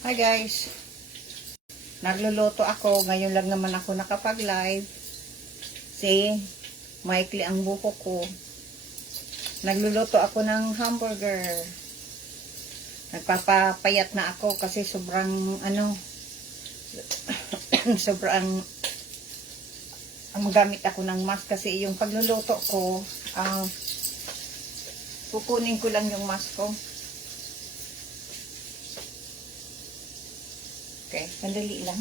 Hi guys, nagluluto ako. Ngayon lang naman ako nakapag-live. See, maikli ang buhok ko. Nagluluto ako ng hamburger. Nagpapapayat na ako kasi sobrang sobrang magamit ako ng mask kasi yung pagluluto ko, kukunin ko lang yung mask ko. Okay, sandali lang.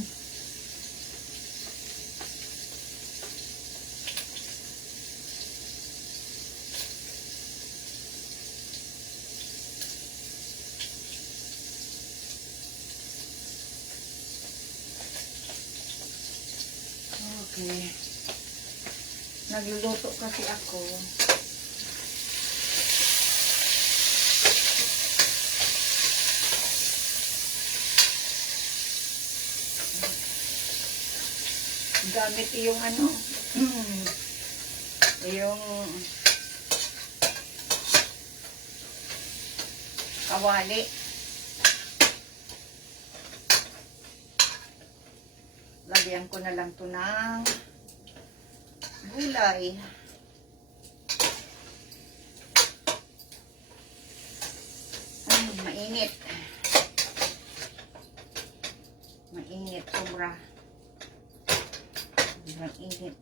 Okay. Nagluluto kasi ako. Gamit yung yung kawali. Lagyan ko na lang to ng gulay. Mainit. Mainit sobra. Sobrang init.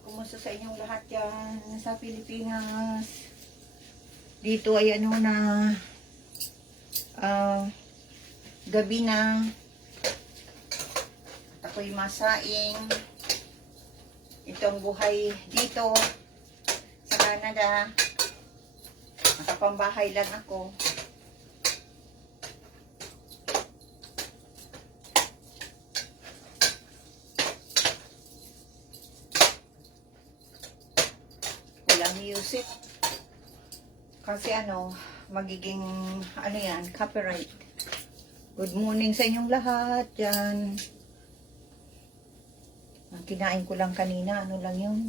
Kumusta sa inyong lahat yan sa Pilipinas? Dito ay gabi na. At ako'y masaing. Itong buhay dito sa Canada. Nakapambahay lang ako. Walang music. Kasi magiging yan, copyright. Good morning sa inyong lahat. Yan. Ang kinain ko lang kanina, lang yun?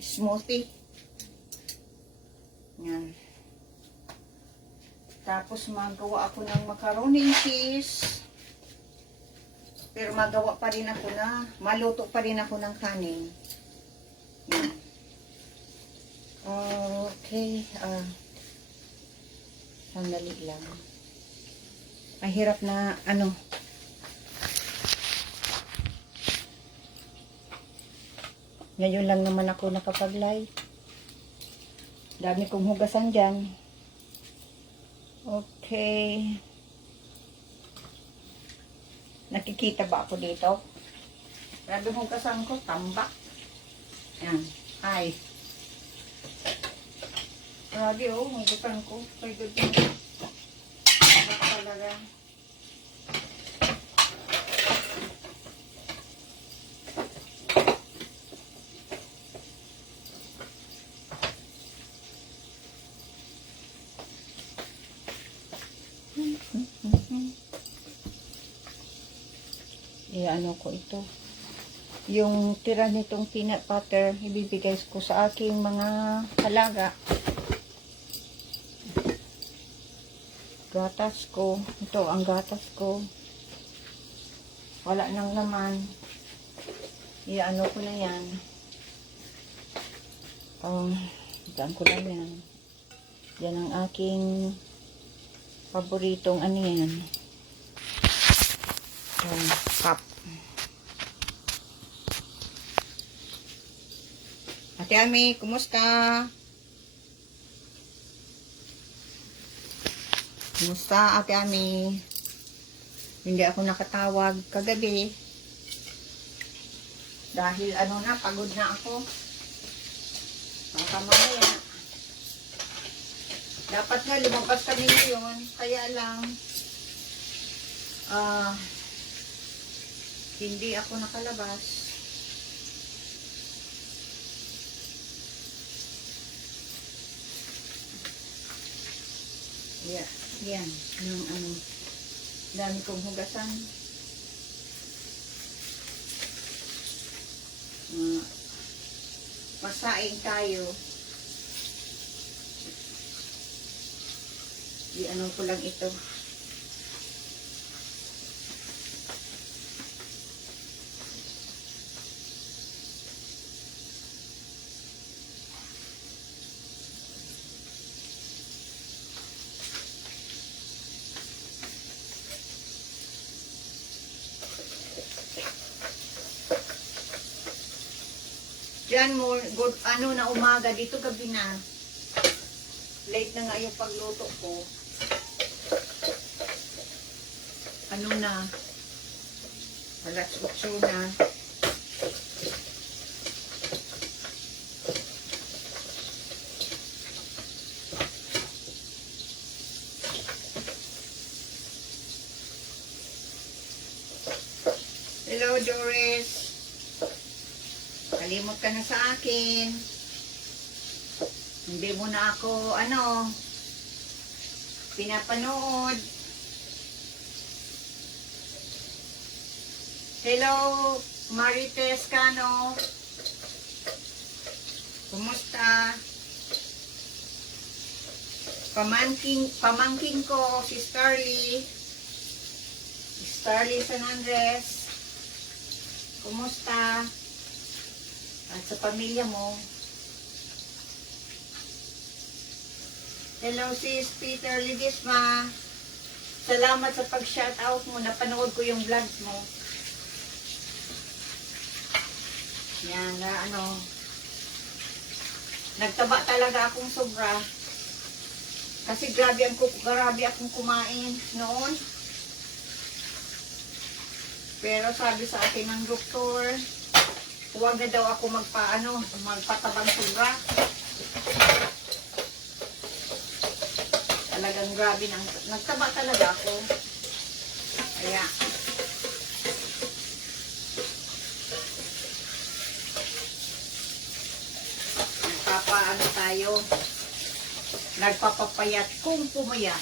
Smoothie. Yan. Tapos magawa ako ng macaroni and cheese. Pero magawa pa rin ako maluto pa rin ako ng kanin. Yan. Okay. Sandali lang. Mahirap na Ngayon lang naman ako nakapag-live. Dami kong hugasan dyan. Okay. Nakikita ba ako dito? Grabe hugasan ko. Tambak. Yan. Hi. Grabe hugasan ko. Ay, goodness. Tambak talaga. Ko ito. Yung tira nitong peanut butter, ibibigay ko sa aking mga halaga. Gatas ko. Ito ang gatas ko. Wala nang laman. Ko na yan. Daan ko lang yan. Yan ang aking paboritong yan. Cup. Ate Ami, kumusta? Kumusta, Ate Ami? Hindi ako nakatawag kagabi. Dahil pagod na ako. Mamaya. Dapat nga lumabas kami ngayon. Kaya lang, hindi ako nakalabas. Yeah, yan. Yung dami kong hugasan. Uh, Masaing tayo. Ano ko lang ito. Diyan mo, good, ano na umaga, dito gabi na. Late na nga yung pagluto ko. Ano na? Alas 8 na. Hello, Doris. Kalimot ka na sa akin. Hindi mo na ako, pinapanood. Hello, Marites Cano. Kumusta? Pamangking ko, si Starly. Starly San Andres. Kumusta? At sa pamilya mo. Hello sis Peter Lidisma. Salamat sa pag-shoutout mo. Napanood ko yung vlogs mo. Yan na nagtaba talaga akong sobra. Kasi grabe akong kumain noon. Pero sabi sa akin ng doktor, huwag na daw ako magpatabang sobra. Talagang grabe nagtaba talaga ako. Kaya, nagpapapayat kung pumayat.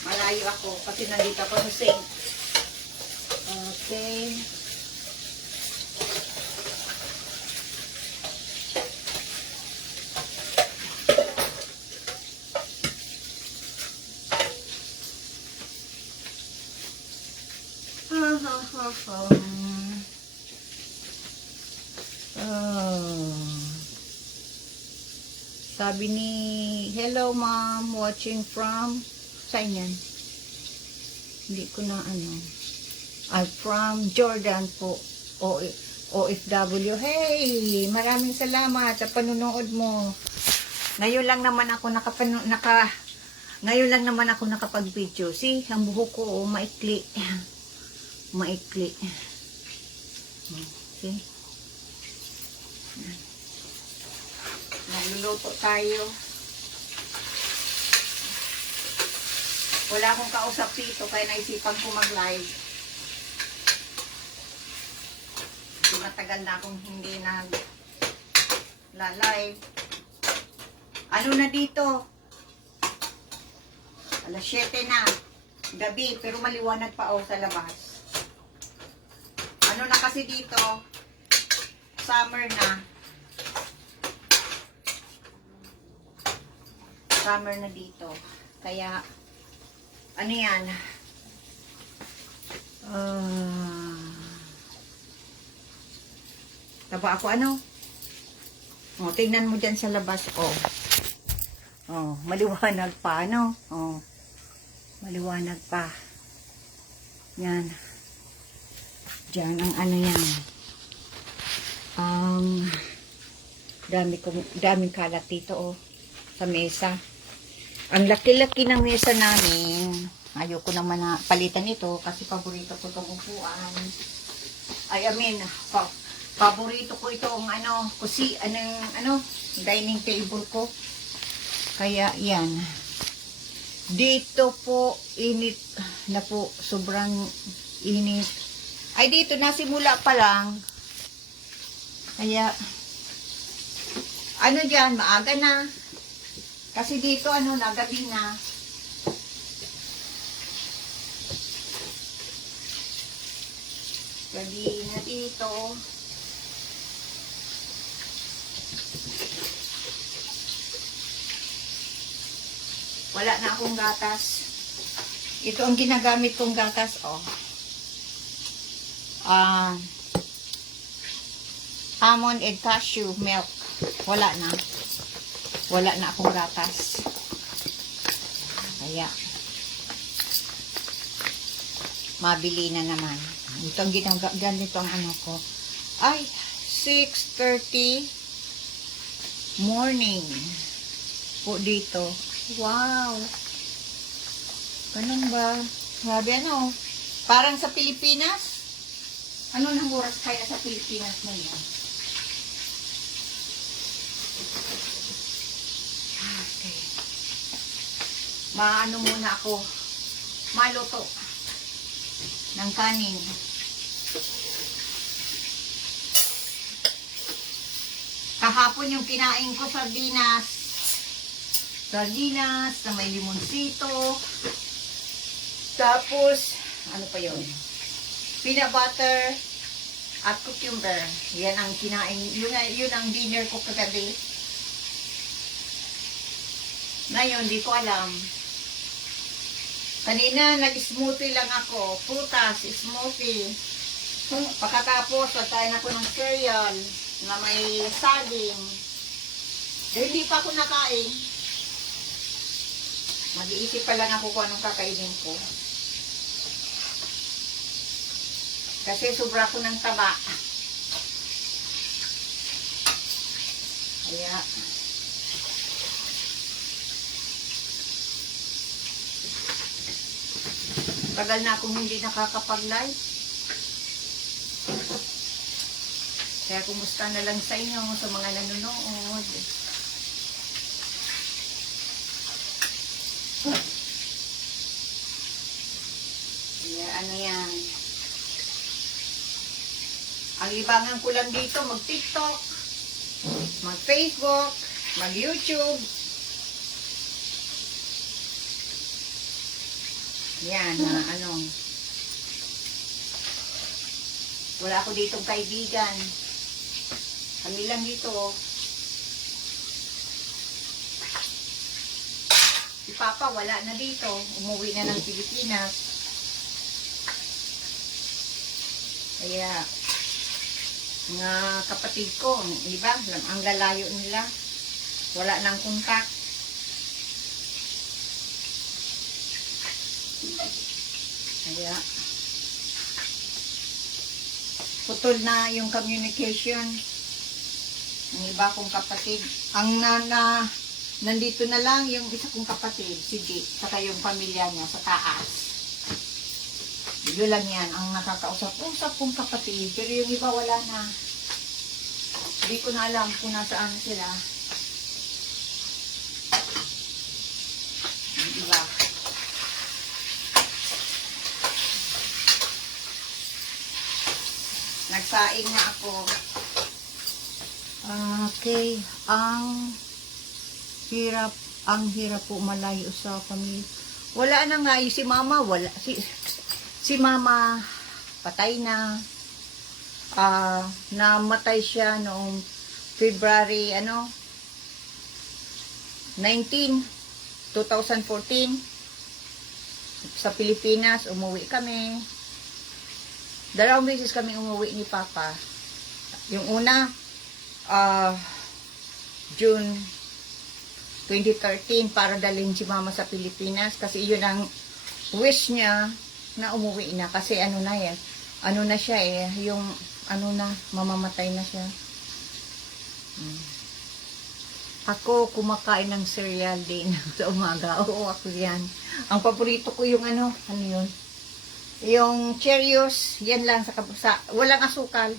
Malayo ako kasi nandito ako sa sink. Okay. Sabi ni, hello ma'am, watching from, saan yan? Hindi ko na I'm from Jordan po, OFW. Hey, maraming salamat sa panunood mo. Ngayon lang naman ako nakapag-video. See, ang buhok ko, maikli. Maikli. See? Nagluluto tayo. Wala akong kausap dito, kaya naisipan ko mag-live. Matagal na akong hindi nag-live. Ano na dito? Alas 7 na. Gabi, pero maliwanag pa sa labas. Ano na kasi dito? Summer na. Summer na dito. Kaya, ano yan? Taba ako tingnan mo dyan sa labas. Maliwanag pa, maliwanag pa. Yan. Diyan ang yan. Daming kalat dito, sa mesa. Ang laki-laki ng mesa namin. Ayoko naman na palitan ito kasi paborito ko itong upuan. Paborito ko itong dining table ko. Kaya yan. Dito po init na po, sobrang init. Ay dito nasimula pa lang. Kaya diyan maaga na. Kasi dito na gabi na. Gabi na dito. Wala na akong gatas. Ito ang ginagamit kong gatas, oh. Almond and cashew milk. Wala na. Wala na akong gatas. Kaya, mabili na naman. Ito ang ganito ang ano ko. Ay, 6:30 morning po dito. Wow. Ganun ba? Sabi ano, parang sa Pilipinas. Ano nang oras kaya sa Pilipinas na yan? Okay. Maano muna ako. Maluto ng kanin. Kahapon yung kinain ko sardinas. Sardinas na may limonsito. Tapos, ano pa yun? Peanut butter at cucumber. Yan ang kinain. Yun ang dinner ko kagabi. Ngayon, di ko alam. Kanina, nag-smoothie lang ako. Prutas, smoothie. Pagkatapos, pagkain ako ng cereal na may saging. Dahil hindi pa ako nakain. Mag-iisip pa lang ako kung anong kakainin ko. Kasi sobra ko ng taba. Kaya, tagal na akong hindi nakakapag-live. Kaya kumusta na lang sa inyo, sa mga nanonood. Kaya ano yan. Ang libangan ko lang dito, mag-TikTok, mag-Facebook, mag-YouTube. Yan, ano. Wala ako ditong kaibigan. Kami lang dito. Si Papa wala na dito. Umuwi na ng Pilipinas. Kaya, mga kapatid ko, di ba? Ang lalayo nila. Wala nang kontak. Kaya, putol na yung communication ng iba kong kapatid. Ang nandito na lang yung isa kong kapatid, si G, saka yung pamilya niya sa taas. Yun lang yan, ang nakakausap-usap kong kapatid. Pero yung iba wala na. Hindi ko na alam kung nasaan sila. Yung iba. Nagsaing na ako. Okay. Ang hirap po malayo sa pamilya. Wala na nga. Si mama, wala. Si mama, patay na. Namatay siya noong February, 19, 2014. Sa Pilipinas, umuwi kami. 2 beses kami umuwi ni Papa. Yung una, June 2013 para dalhin si Mama sa Pilipinas kasi yun ang wish niya na umuwi na kasi ano na yan, ano na siya yung ano na, mamamatay na siya. Ako kumakain ng cereal din sa umaga. Oo, ako yan. Ang paborito ko yung ano yun? Yung Cheerios, yan lang sa walang asukal.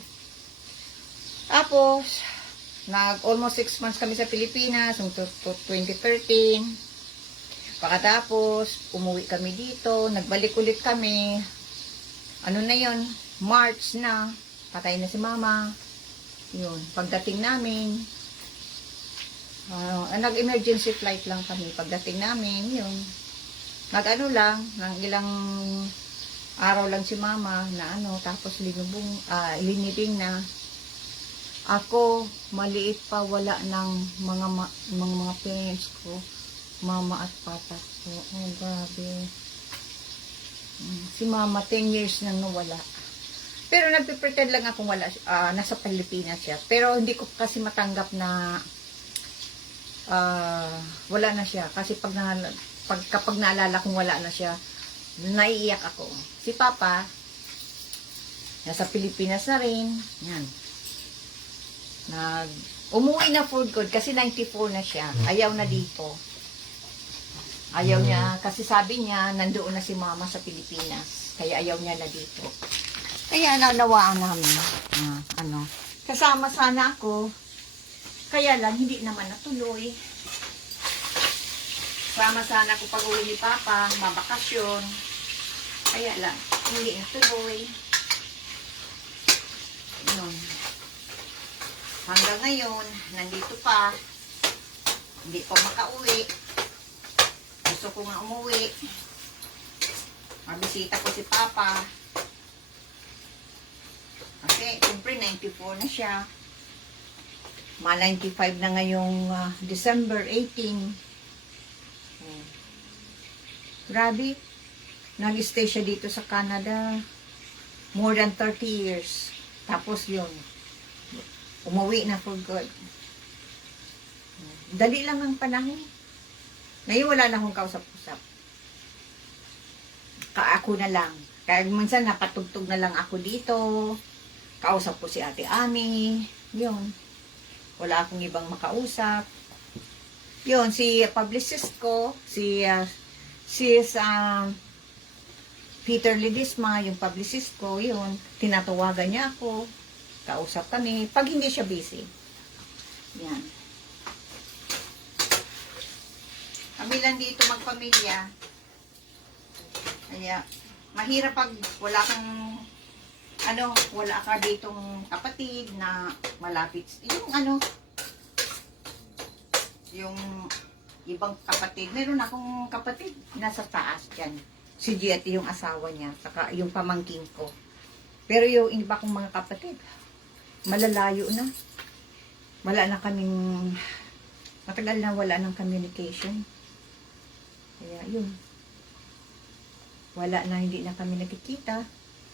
Tapos, almost 6 months kami sa Pilipinas, 2013. Pagkatapos, umuwi kami dito, nagbalik ulit kami. Ano na yon? March na, patay na si Mama. Yun, pagdating namin, nag-emergency flight lang kami. Pagdating namin, yun, nag-ano lang, ng ilang araw lang si mama na ano, tapos linibing na. Ako, maliit pa, wala ng mga parents ko, mama at papa ko. Oh, grabe. Si mama, 10 years nang nawala. Pero nagpipretend lang akong wala, nasa Pilipinas siya. Pero hindi ko kasi matanggap na wala na siya. Kasi kapag naalala kong wala na siya, naiiyak ako. Si papa, nasa Pilipinas na rin. Yan. Umuwi na for good kasi 94 na siya. Ayaw na dito. Ayaw niya, kasi sabi niya, nandoon na si mama sa Pilipinas. Kaya ayaw niya na dito. Kaya nawawaan namin. Kasama sana ako. Kaya lang, hindi naman natuloy. Sama sana ako pag uwi ni Papa, mabakasyon. Kaya lang, hindi natuloy. Yun. Hanggang ngayon, nandito pa. Hindi pa makauwi. Gusto ko nga umuwi. Mabisita ko si Papa. Kasi, siyempre, 94 na siya. Ma-95 na ngayong December 18. Grabe. Nag-stay siya dito sa Canada. More than 30 years. Tapos yun. Umuwi na for good. Dali lang ang panahon. Ngayon wala na akong kausap-usap. Ako na lang. Kaya minsan napatugtog na lang ako dito. Kausap ko si Ate Ami. Yun. Wala akong ibang makausap. Yun, si publicist ko, si Peter Ledesma, yung publicist ko, yun. Tinatawagan niya ako. Kausap kami. Pag hindi siya busy. Yan. Kami lang dito magpamilya. Kaya, mahirap pag wala kang wala ka ditong kapatid na malapit. Yung ibang kapatid. Meron akong kapatid nasa taas dyan. Si Jet, yung asawa niya. Saka yung pamangking ko. Pero yung iba kong mga kapatid, malalayo na. Wala na kaming, matagal na wala ng communication. Kaya yun. Wala na, hindi na kami nagkikita.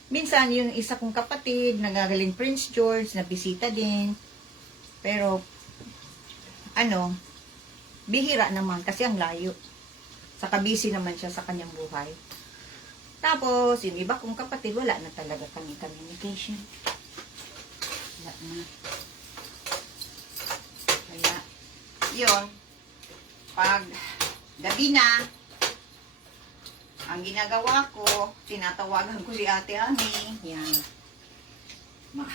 Minsan, yung isa kong kapatid, nagagaling Prince George, nabisita din. Pero, bihira naman kasi ang layo. Saka busy naman siya sa kanyang buhay. Tapos, yung iba kong kapatid, wala na talaga kami communication. Wala na. Kaya, yun. Pag gabi na, ang ginagawa ko, tinatawagan ko si Ate Ami. Yan.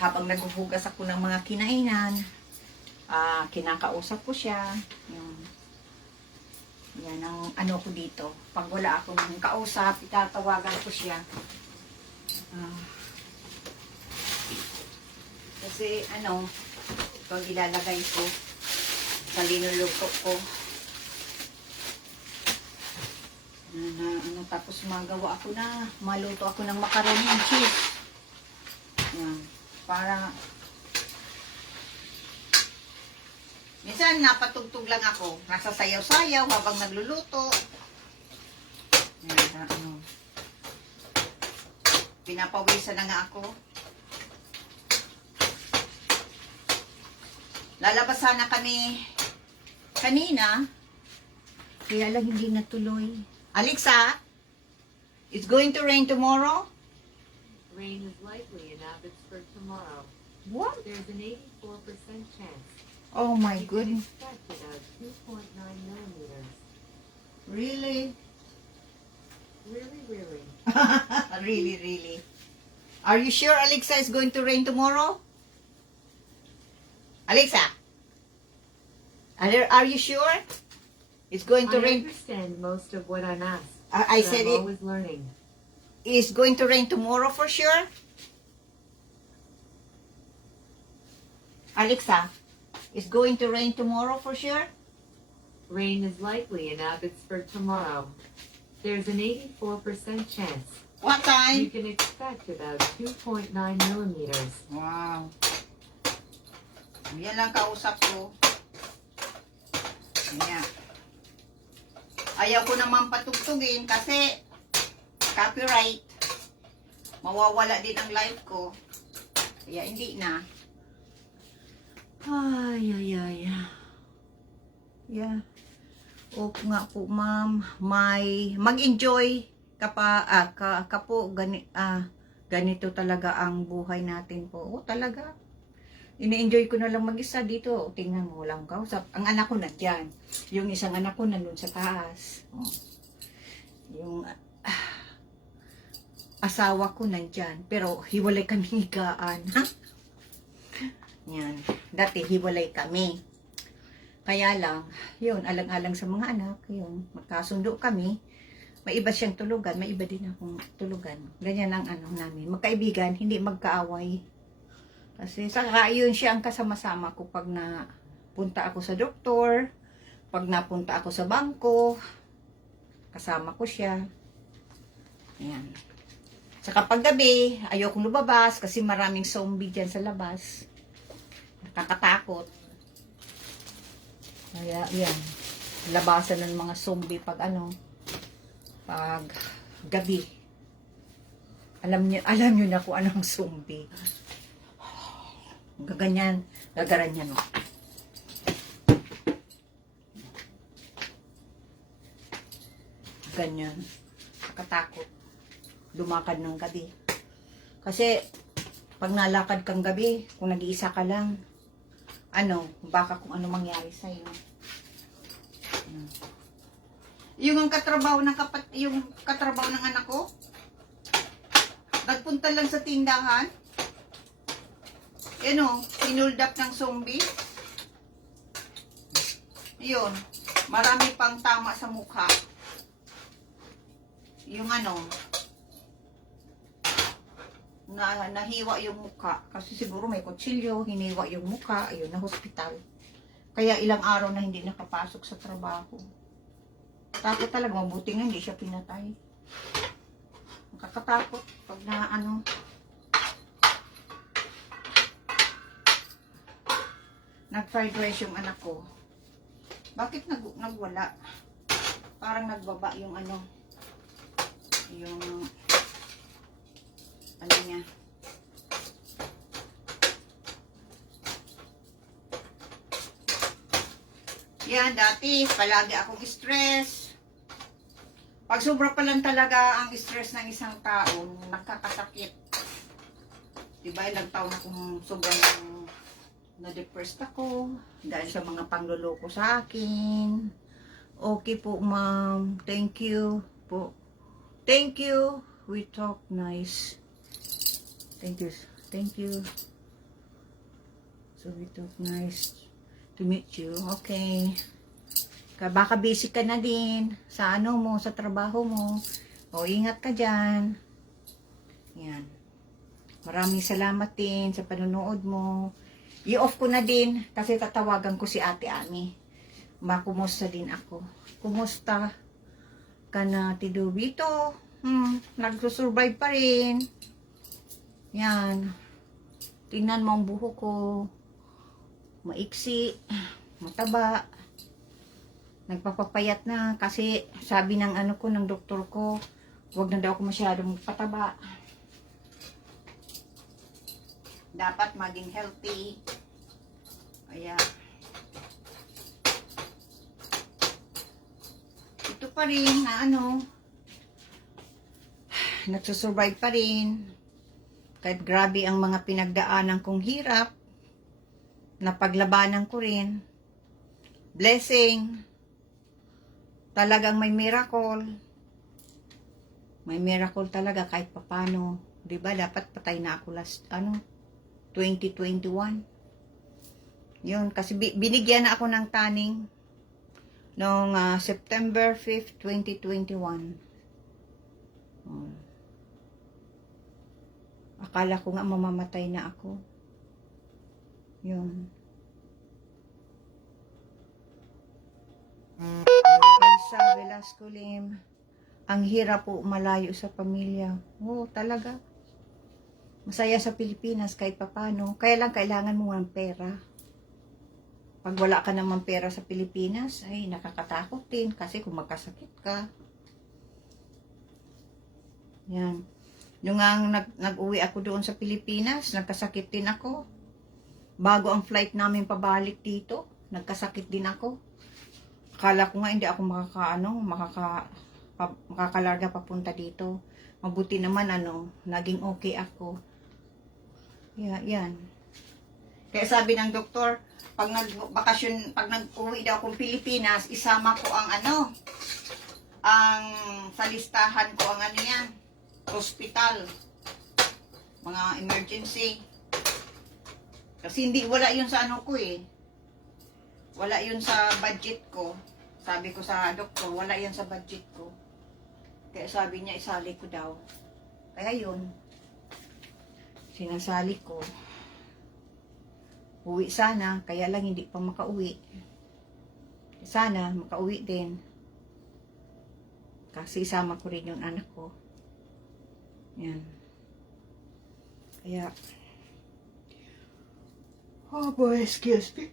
Habang naghuhugas ako ng mga kinainan, kinakausap ko siya. Yan ang ko dito. Pag wala akong kausap, itatawagan ko siya. Kasi ito ang ilalagay ko sa linuluto ko. Tapos maluto ako ng macaroni and cheese. Yan. Para minsan napatugtog lang ako. Nasa sayaw-sayaw habang nagluluto. Yan, pinapawisan na nga ako. Lalabas sana kami kanina. Kaya lang hindi natuloy. Alexa, it's going to rain tomorrow? Rain is likely in Abbotsford tomorrow. What? There's an 84% chance. Oh my You can goodness. expect about 2.9 millimeters. Really? Really? Really. Are you sure Alexa is going to rain tomorrow? Alexa? Are you sure? It's going to I rain. understand most of what I'm asked. I but said I'm it always learning. is going to rain tomorrow for sure. Alexa, it's going to rain tomorrow for sure. Rain is likely in Abbotsford tomorrow. There's an 84% chance What you time? can expect about 2.9 millimeters. Wow. Yan lang kausap ko. Yan. Ayaw ko naman patugtugin kasi copyright. Mawawala din ang live ko. Kaya hindi na. Ay, ay, ay. Yeah. Opo nga po, ma'am. Mag-enjoy kapo ganito talaga ang buhay natin po. Oh, talaga. Ini-enjoy ko na lang mag-isa dito. Tingnan mo, walang kausap. Ang anak ko nandiyan. Yung isang anak ko nandun sa taas. Oh. Yung asawa ko nandyan. Pero hiwalay kami higaan. Ha? Yan. Dati hiwalay kami. Kaya lang, yun, alang-alang sa mga anak, yun, magkasundo kami. May iba siyang tulugan, may iba din akong tulugan. Ganyan ang ano namin. Magkaibigan, hindi magkaaway. Kasi saka yun siya ang kasama-sama ko pag napunta ako sa doktor, pag napunta ako sa bangko, kasama ko siya. Ayan. Saka pag gabi, ayokong lumabas kasi maraming zombie dyan sa labas. Nakakatakot. Kaya yan, labasan ng mga zombie pag pag gabi. Alam niyo na kung anong zombie. Gaganyan, gagaran niya, no. Ganyan. Nakatakot. Lumakad ng gabi. Kasi, pag nalakad kang gabi, kung nag-iisa ka lang, baka kung ano mangyari sa'yo. Yung ang katrabaho ng yung katrabaho ng anak ko, nagpunta lang sa tindahan, sinuld up ng zombie. Yun, marami pang tama sa mukha. Yung nahiwa yung mukha. Kasi siguro may kutsilyo, hiniwa yung mukha, ayun, na hospital. Kaya ilang araw na hindi nakapasok sa trabaho. Takot talaga, mabuti nga hindi siya pinatay. Nakakatakot pag nag-fried rice yung anak ko. Bakit nagwala? Parang nagbaba yung yung niya. Yan, dati palagi akong stress. Pag sobra pa lang talaga ang stress ng isang tao, nakakasakit. Diba, ilang taon akong sobrang na-depressed ako dahil sa mga pangloloko sa akin. Okay po, ma'am. Thank you po. Thank you. We talk nice. Thank you. Thank you. So we talk nice to meet you. Okay. Baka busy ka na din sa sa trabaho mo. O ingat ka dyan. Yan. Maraming salamat din sa panonood mo. I-off ko na din kasi tatawagan ko si Ate Ami. Makumusta din ako. Kumusta ka na, Tidubito? Nagsusurvive pa rin. Yan. Tingnan mo ang buhok ko. Maiksi. Mataba. Nagpapapayat na kasi sabi ng ng doktor ko, wag na daw ako masyadong pataba. Dapat maging healthy. Kaya ito pa rin na nagsusurvive pa rin. Kahit grabe ang mga pinagdaanan kong hirap, napaglabanan ko rin. Blessing. Talagang may miracle. May miracle talaga kahit papano. Diba, dapat patay na ako last, 2021. Yun, kasi binigyan na ako ng taning noong September 5th, 2021. Akala ko nga mamamatay na ako. Yun. Elsa Velasco Lim. Ang hirap po malayo sa pamilya. Oo, talaga. Masaya sa Pilipinas kahit papano. Kaya lang kailangan mo ng pera. Pag wala ka naman pera sa Pilipinas, ay nakakatakot din kasi kung magkasakit ka. Yan. Nung nag-uwi ako doon sa Pilipinas, nagkasakit din ako. Bago ang flight namin pabalik dito, nagkasakit din ako. Akala ko nga hindi ako makakalarga papunta dito. Mabuti naman naging okay ako. Yan. Kaya sabi ng doktor, pag nagbakasyon, pag nag-uwi daw akong Pilipinas, isama ko ang sa listahan ko ang yan, hospital, mga emergency. Kasi wala yun sa ko eh. Wala yun sa budget ko. Sabi ko sa doktor, wala yun sa budget ko. Kaya sabi niya, isali ko daw. Kaya yun, sinasali ko. Uwi sana, kaya lang hindi pa makauwi. Sana, makauwi din. Kasi isama ko rin yung anak ko. Yan. Kaya, oh boy, excuse me.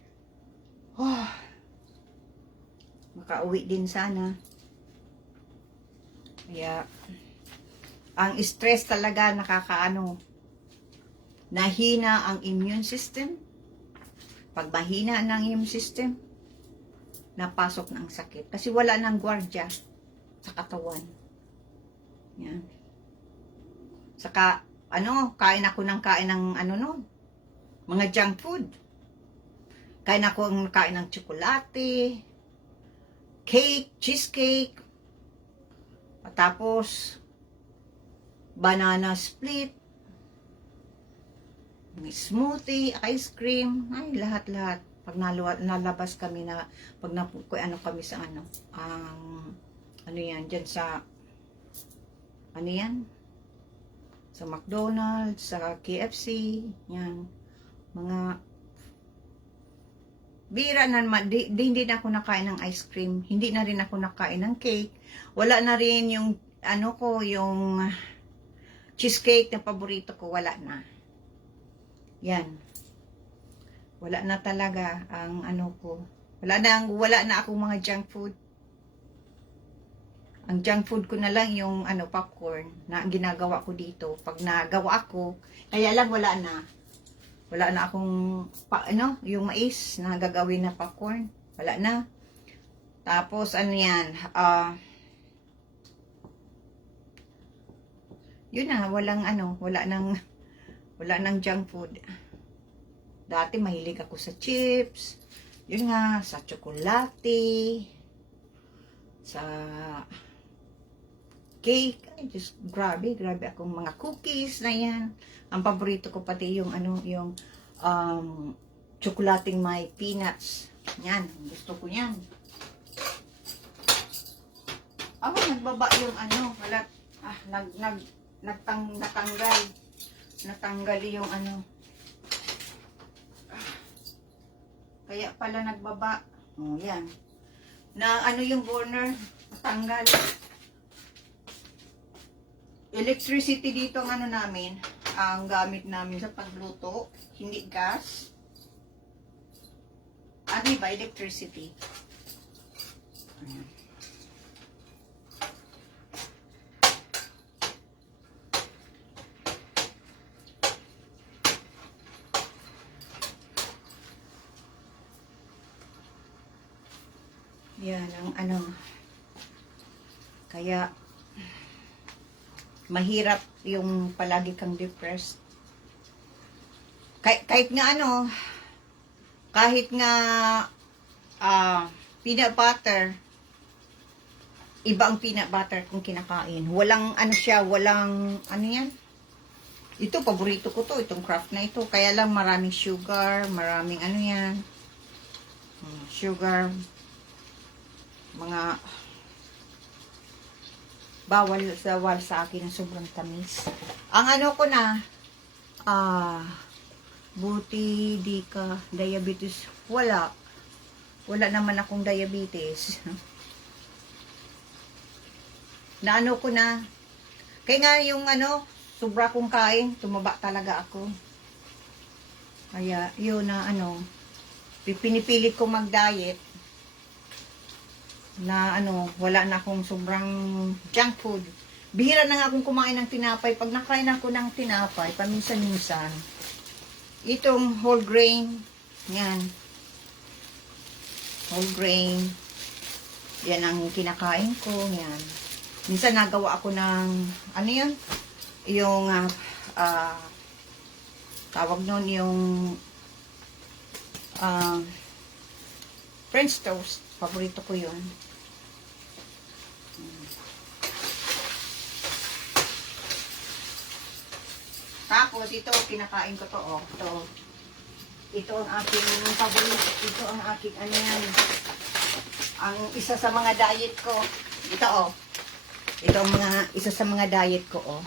Oh, makauwi din sana. Kaya, ang stress talaga nahina ang immune system. Pag mahina ng immune system, napasok na ang sakit. Kasi wala nang gwardya sa katawan. Yan. Saka, kain ako ng mga junk food. Kain ng tsokolate, cake, cheesecake, tapos, banana split, smoothie, ice cream, ay lahat-lahat. Pag nalabas kami kami sa yan, dyan sa, sa McDonald's, sa KFC, yan, mga, bira na naman, hindi na ako nakain ng ice cream, hindi na rin ako nakain ng cake, wala na rin yung, yung cheesecake na paborito ko, wala na. Yan. Wala na talaga ang ko. Wala na akong mga junk food. Ang junk food ko na lang yung popcorn na ginagawa ko dito. Pag nagawa ko, kaya lang wala na. Wala na akong yung mais na gagawin na popcorn. Wala na. Tapos yan, yun na, wala nang junk food. Dati mahilig ako sa chips, yun nga, sa tsokolate, sa cake. Ay, just grabe akong mga cookies na yan. Ang paborito ko pati yung yung tsokolating may peanuts. Yan, gusto ko yan. Nagbaba yung wala, natanggal yung kaya pala nagbaba. Yan. Yung burner, natanggal. Electricity dito ang namin, ang gamit namin sa pagluto, hindi gas. Diba, electricity. Ayan. Yan, kaya, mahirap yung palagi kang depressed. Kahit nga peanut butter, iba ang peanut butter kung kinakain. Walang walang yan. Ito, paborito ko to, itong Kraft na ito. Kaya lang maraming sugar, maraming yan. Sugar, mga bawal sa akin ng sobrang tamis. Ang ko na, buti di ka diabetes. Wala naman akong diabetes. Naano ko na. Kaya nga yung ano, sobra kong kain, tumaba talaga ako. Kaya yun na ano, pinipilit ko mag-diet na ano, wala na akong sobrang junk food. Bihira na nga akong kumain ng tinapay. Pag nakain ako ng tinapay, paminsan-minsan, itong whole grain, yan, whole grain, yan ang kinakain ko, yan. Minsan nagawa ako ng, ano yun? Yung, tawag nun, yung, French toast. Paborito ko yun. Tapos, ito, kinakain ko to, oh. Ito ang aking paborito. Ito ang aking, ano yan, ang isa sa mga diet ko. Ito, oh. Ito ang isa sa mga diet ko, oh.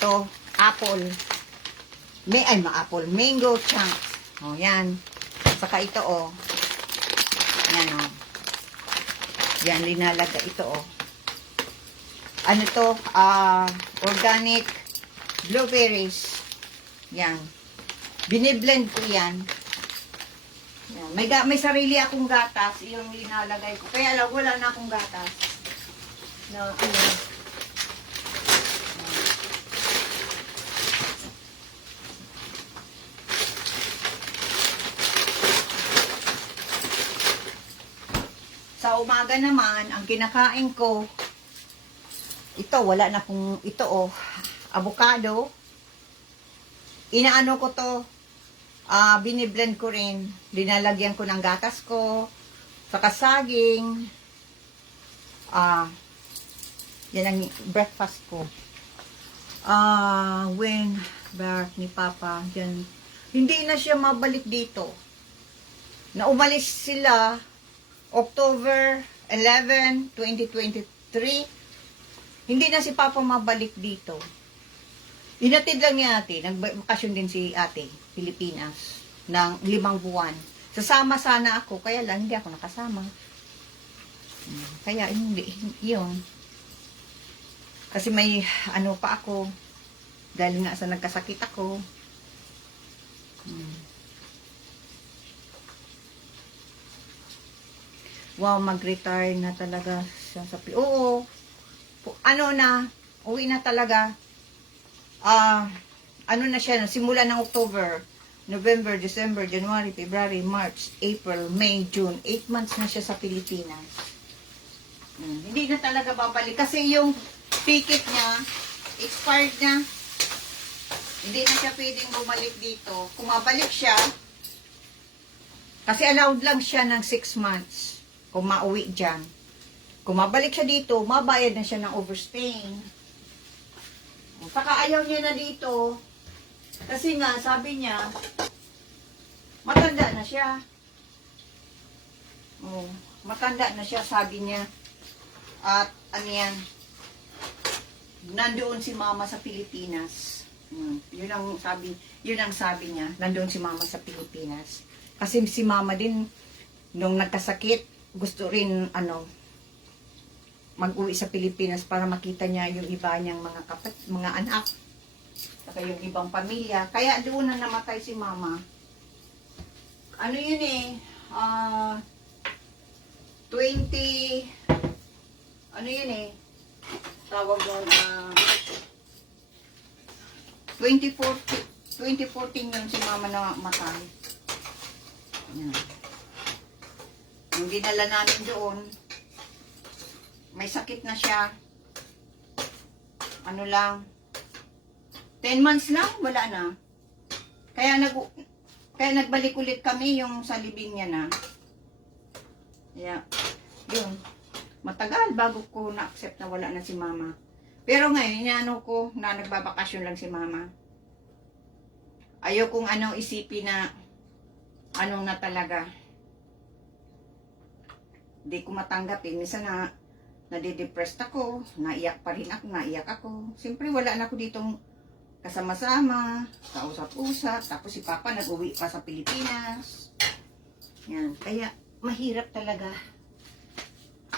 Ito, apple. Apple. Mango chunks. Oh, yan. Saka ito, oh. Yan, oh. Yan, linalaga ito, oh. Ano to? Organic blueberries. Yan. Biniblend ko yan. Yan. May sarili akong gatas. Yung linalagay ko. Kaya lang, wala na akong gatas. Na, ano. Sa umaga naman, ang kinakain ko, ito, wala na kung, ito oh, avocado. Inaano ko to, biniblend ko rin. Linalagyan ko ng gatas ko, saka saging. Yan ang breakfast ko. When, birth ni Papa, yan. Hindi na siya mabalik dito. Na umalis sila, October 11, 2023, hindi na si Papa mabalik dito. Inatid lang ni ate, nagbakasyon din si ate, Pilipinas, ng 5 buwan. Sasama sana ako, kaya lang hindi ako nakasama. Kaya hindi, yun. Kasi may ano pa ako, dahil nga sa nagkasakit ako. Wow, mag-retire na talaga siya sa Oo. Ano na, uwi na talaga. Ano na siya, simula ng October, November, December, January, February, March, April, May, June. 8 months na siya sa Pilipinas. Hindi na talaga babalik. Kasi yung ticket niya, expired na. Hindi na siya pwedeng bumalik dito. Kung mabalik siya, kasi allowed lang siya ng 6 months. Kung mauwi dyan. Kung mabalik siya dito, mabayad na siya ng overstaying. Saka ayaw niya na dito. Kasi nga, sabi niya, matanda na siya. Matanda na siya, sabi niya. At ano yan, nandoon si Mama sa Pilipinas. Yun ang sabi niya, nandoon si Mama sa Pilipinas. Kasi si Mama din, nung nagkasakit, gusto rin mag-uwi sa Pilipinas para makita niya yung iba niyang mga anak, saka yung ibang pamilya. Kaya doon na namatay si Mama. Ano yun eh, 2014 yun si Mama na matay. Yan. Yung dinala namin doon, may sakit na siya. Ano lang, 10 months lang, wala na. Kaya nagbalik ulit kami yung sa libing niya na. Yeah. Yun. Matagal bago ko na-accept na wala na si Mama. Pero ngayon, inaano ko na nagbabakasyon lang si Mama. Ayaw kong isipin na na talaga. Hindi ko matanggap eh. Minsan nadidepressed ako, naiyak ako. Siyempre wala na ako ditong kasama-sama, kausap-usap. Tapos si Papa nag-uwi pa sa Pilipinas. Yan. Kaya, mahirap talaga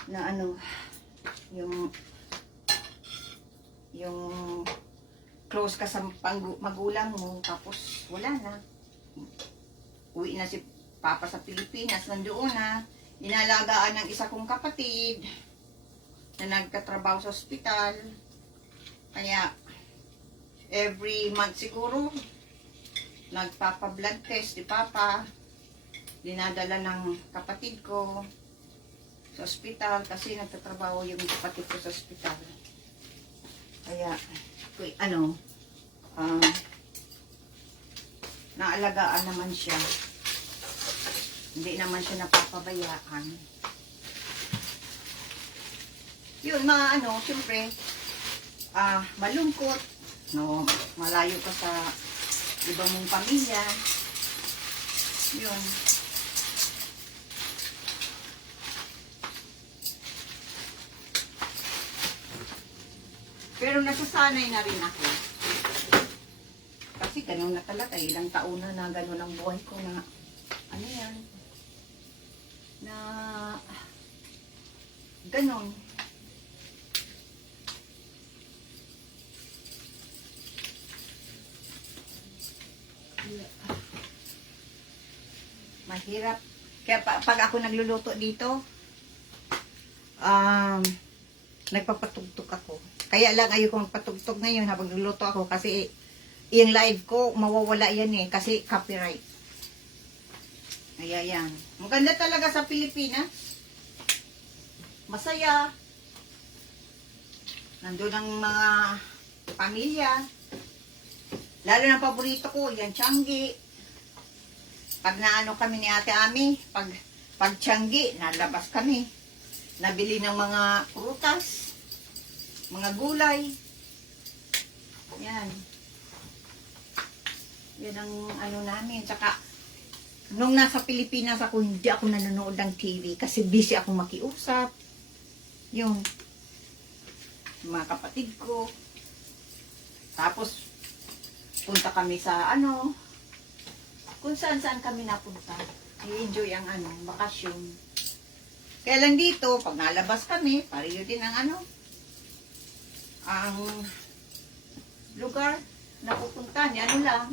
na ano, yung close ka sa magulang mo, tapos wala na. Uwi na si Papa sa Pilipinas, nandoon na. Inalagaan ng isa kong kapatid na nagkatrabaho sa ospital. Kaya, every month siguro, nagpapa-blood test si Papa. Dinadala ng kapatid ko sa ospital kasi nagtatrabaho yung kapatid ko sa ospital. Kaya, naalagaan naman siya. Hindi naman siya napapabayaan. Yun, siyempre, malungkot, no, malayo ka sa ibang mong pamilya. Yun. Pero nasasanay na rin ako. Kasi ganun na talaga, ilang taon na ganun ang buhay ko na, na, ganun. Mahirap. Kaya pag ako nagluluto dito, nagpapatugtog ako. Kaya lang ayoko magpatugtog ngayon habang nagluluto ako kasi yung live ko, mawawala yan kasi copyright. Ayan. Maganda talaga sa Pilipinas. Masaya. Nandun ang mga pamilya. Lalo na paborito ko, yan Tiangge. Pag naano kami ni Ate Ami, pag Tiangge, nalabas kami. Nabili ng mga prutas, mga gulay. Yan. Yan ang namin. Tsaka, nung nasa Pilipinas ako, hindi ako nanonood ng TV kasi busy ako makiusap. Yung mga kapatid ko. Tapos, punta kami sa kung saan kami napunta. I-enjoy ang bakasyon. Kaya lang dito, pag nalabas kami, pareho din ang ang lugar na pupuntahan. Yan lang.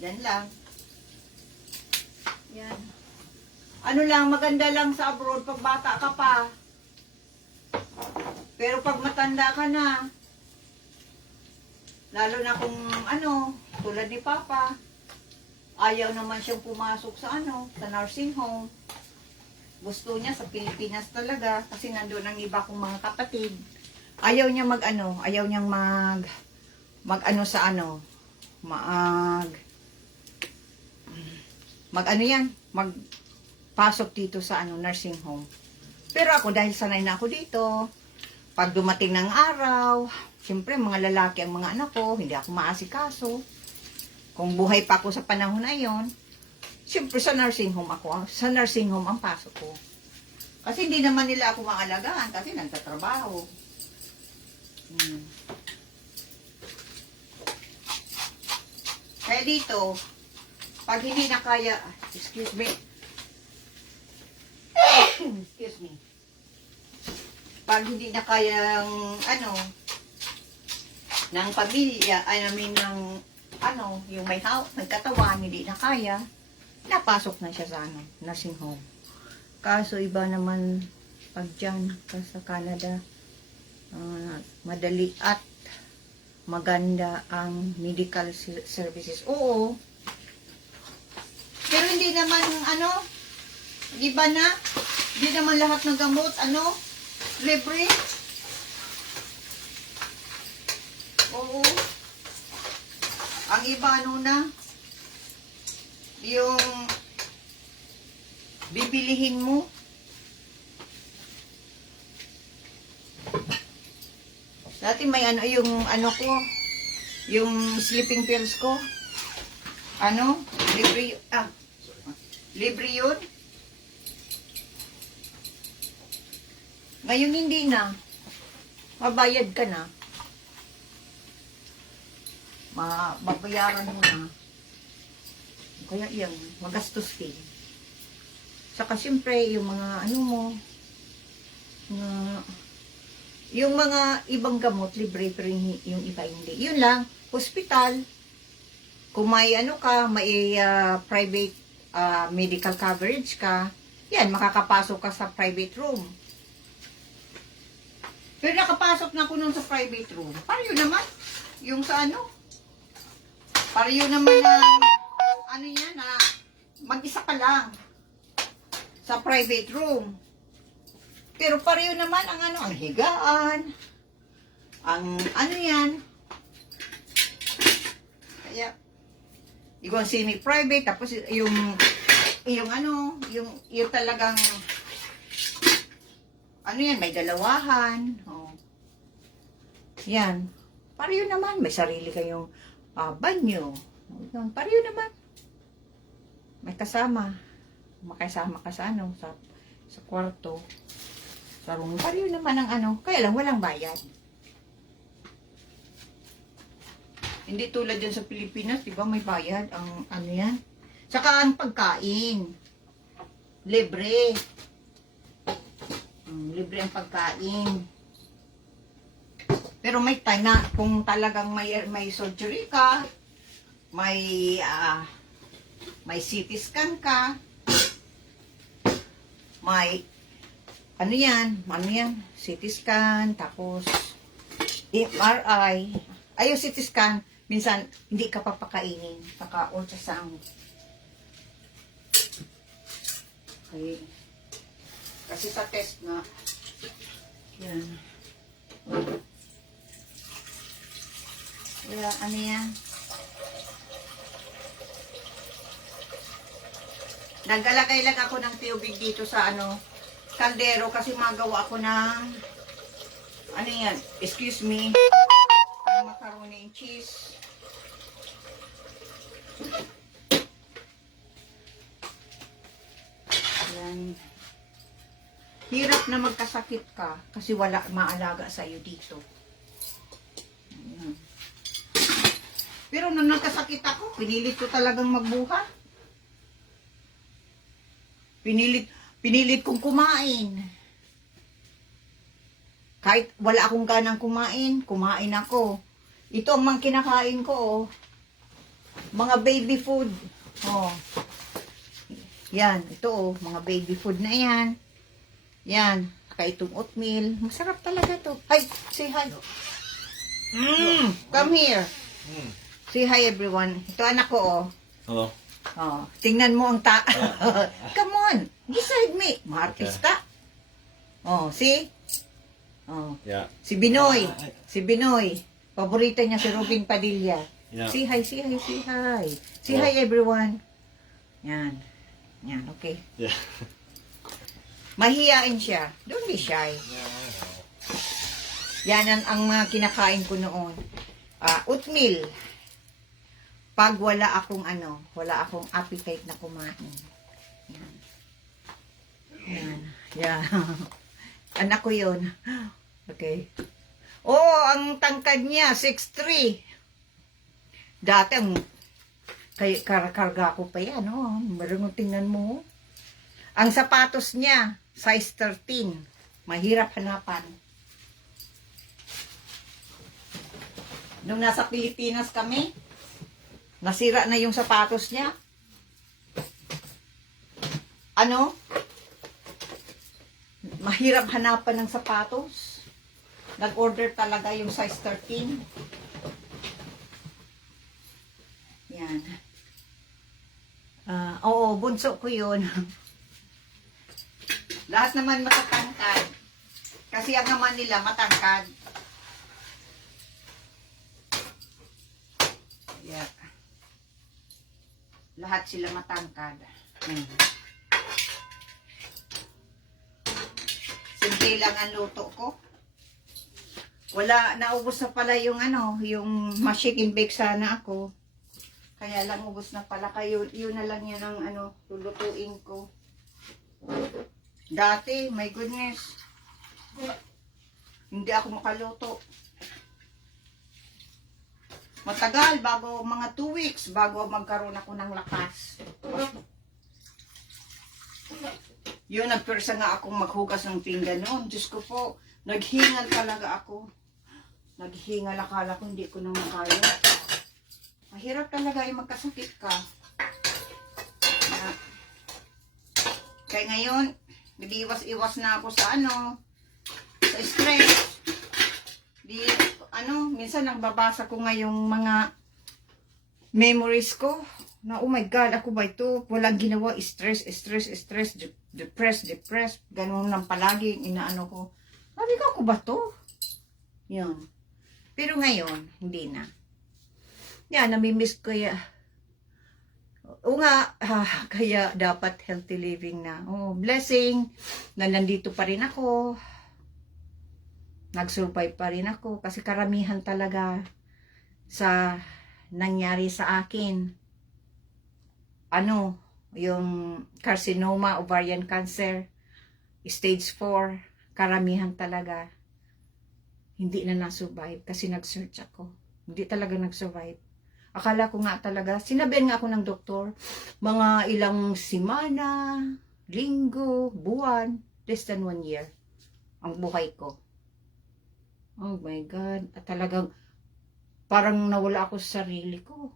Yan lang. Yan. Lang, maganda lang sa abroad pag bata ka pa. Pero pag matanda ka na, lalo na kung tulad ni Papa, ayaw naman siyang pumasok sa sa nursing home. Gusto niya sa Pilipinas talaga kasi nandoon ang iba kong mga kapatid. Ayaw niya ayaw niyang magpasok dito sa nursing home. Pero ako dahil sanay na ako dito, pag dumating ng araw, siyempre mga lalaki ang mga anak ko, hindi ako maasikaso. Kung buhay pa ako sa panahon na yon, siyempre sa nursing home ako. Sa nursing home ang pasok ko. Kasi hindi naman nila ako maalagaan kasi nagtatrabaho. Kaya dito, pag hindi na kaya, excuse me, excuse me, pag hindi na kaya ng pamilya, yung may katawan, hindi na kaya, napasok na siya sa nursing home. Kaso iba naman pag dyan, sa Canada, madali at maganda ang medical services. Oo. Pero hindi naman, iba na, hindi naman lahat ng gamot, libre. Oo. Ang iba na, yung bibilihin mo. Dati may yung ko, yung sleeping pills ko. Libre, libre yun. Ngayon hindi na. Mabayad ka na. Mabayaran mo na. Kaya yan, magastos din. Saka siyempre, yung mga ano mo, yung mga ibang gamot, libre, pero yung iba hindi. Yun lang, hospital, kung may ano ka, may private medical coverage ka, yan, makakapasok ka sa private room. Pero nakapasok na ako nun sa private room. Pareho naman, yung sa ano, pareho naman na, ano yan, na mag-isa ka lang sa private room. Pero pareho naman ang ano, ang higaan, ang ano yan. Kaya, yung semi-private, tapos yung ano, yung talagang, ano yan, may dalawahan. Oh. Yan. Pareho naman, may sarili kayong banyo. Yan, pareho naman. May kasama. Makasama ka sa ano, sa kwarto. Sa room. Pareho naman ang ano, kaya lang walang bayad. Hindi tulad dyan sa Pilipinas, di ba may bayad ang ano yan. Saka ang pagkain. Libre. Libre ang pagkain. Pero may time na kung talagang may surgery ka, may CT scan ka, may ano yan, CT scan, tapos MRI. Ay, yung CT scan, minsan hindi ka papakainin, saka ultrasound. Okay. Kasi sa test nga, yan. Kaya, ano yan? Naglalagay lang ako ng tubig dito sa ano, kaldero kasi magawa ako ng, ano yan, excuse me, macaroni and cheese. Yan. Hirap na magkasakit ka kasi wala maalaga sa iyo dito. Ayan. Pero nung nagkasakit ako, pinilit ko talagang magbuhat. Pinilit kong kumain. Kahit wala akong ganang kumain ako. Ito ang mga kinakain ko, oh. Mga baby food. Oh. Yan, ito oh, mga baby food na yan. Yan, saka itong oatmeal. Masarap talaga to. Hi, say hi. Come here. Say hi everyone. Ito anak ko oh. Hello. Oh, tingnan mo ang Come on, beside me. Maartista. Oh, see? Oh, Yeah. si Binoy. Si Binoy. Paborito niya si Robin Padilla. Yeah. Say hi, say hi, say hi. Say Oh. hi everyone. Yan. Yan, okay. Yeah. Mahiyain siya. Don't be shy. Yan ang mga kinakain ko noon. Oatmeal. Pag wala akong wala akong appetite na kumain. Yan. Yan. Yan. Anak ko yun. Okay. Oh, ang tangkad niya, 6'3". Dati ang karga ko pa yan, oh. Marunong tingnan mo. Ang sapatos niya, size 13. Mahirap hanapan. Nung nasa Pilipinas kami, nasira na yung sapatos niya. Ano? Mahirap hanapan ng sapatos. Nag-order talaga yung size 13. Yan. Oo, bunso ko yun. Lahat naman matatangkad. Kasi ang naman nila matangkad. Yeah. Lahat sila matangkad. Simple lang ang luto ko. Wala, naubos na pala yung yung ma-chicken bake sana ako. Kaya lang ubos na pala kayo. Yun na lang yan ang lulutuin ko. Dati, my goodness. Hindi ako makaluto. Matagal, bago mga 2 weeks, bago magkaroon ako ng lakas. Yun, nagpersa nga akong maghugas ng pinggan noon. Diyos ko po, naghingal talaga ako. Naghingal, akala ko hindi ko na makaya. Mahirap talaga yung magkasakit ka. Kaya ngayon, nag-iwas-iwas na ako sa sa stress. Minsan nagbabasa ko nga yung mga memories ko. Na, oh my God, ako ba ito? Walang ginawa, stress, depressed. Ganun lang palagi, inaano ko. Sabi ko, ako ba to? Yun. Pero ngayon, hindi na. Yan, namimiss ko ya. O nga, kaya dapat healthy living na. Oh, blessing na nandito pa rin ako. Nag-survive pa rin ako. Kasi karamihan talaga sa nangyari sa akin. Yung carcinoma, ovarian cancer, stage 4, karamihan talaga. Hindi na na-survive kasi nag-search ako. Hindi talaga nag-survive. Akala ko nga talaga, sinabihan nga ako ng doktor, mga ilang simana, linggo, buwan, less than 1 year, ang buhay ko. Oh my God, at talagang parang nawala ako sa sarili ko.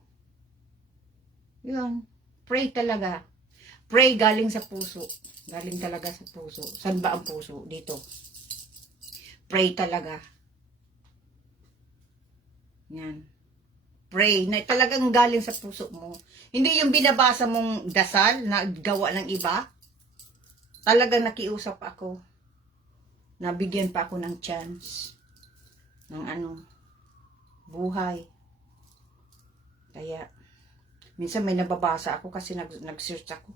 Yan, pray talaga. Pray galing sa puso. Galing talaga sa puso. Saan ba ang puso? Dito. Pray talaga. Yan. Pray na talagang galing sa puso mo. Hindi yung binabasa mong dasal na gawa ng iba. Talagang nakiusap ako. Nabigyan pa ako ng chance. Ng buhay. Kaya, minsan may nababasa ako kasi nag-search ako.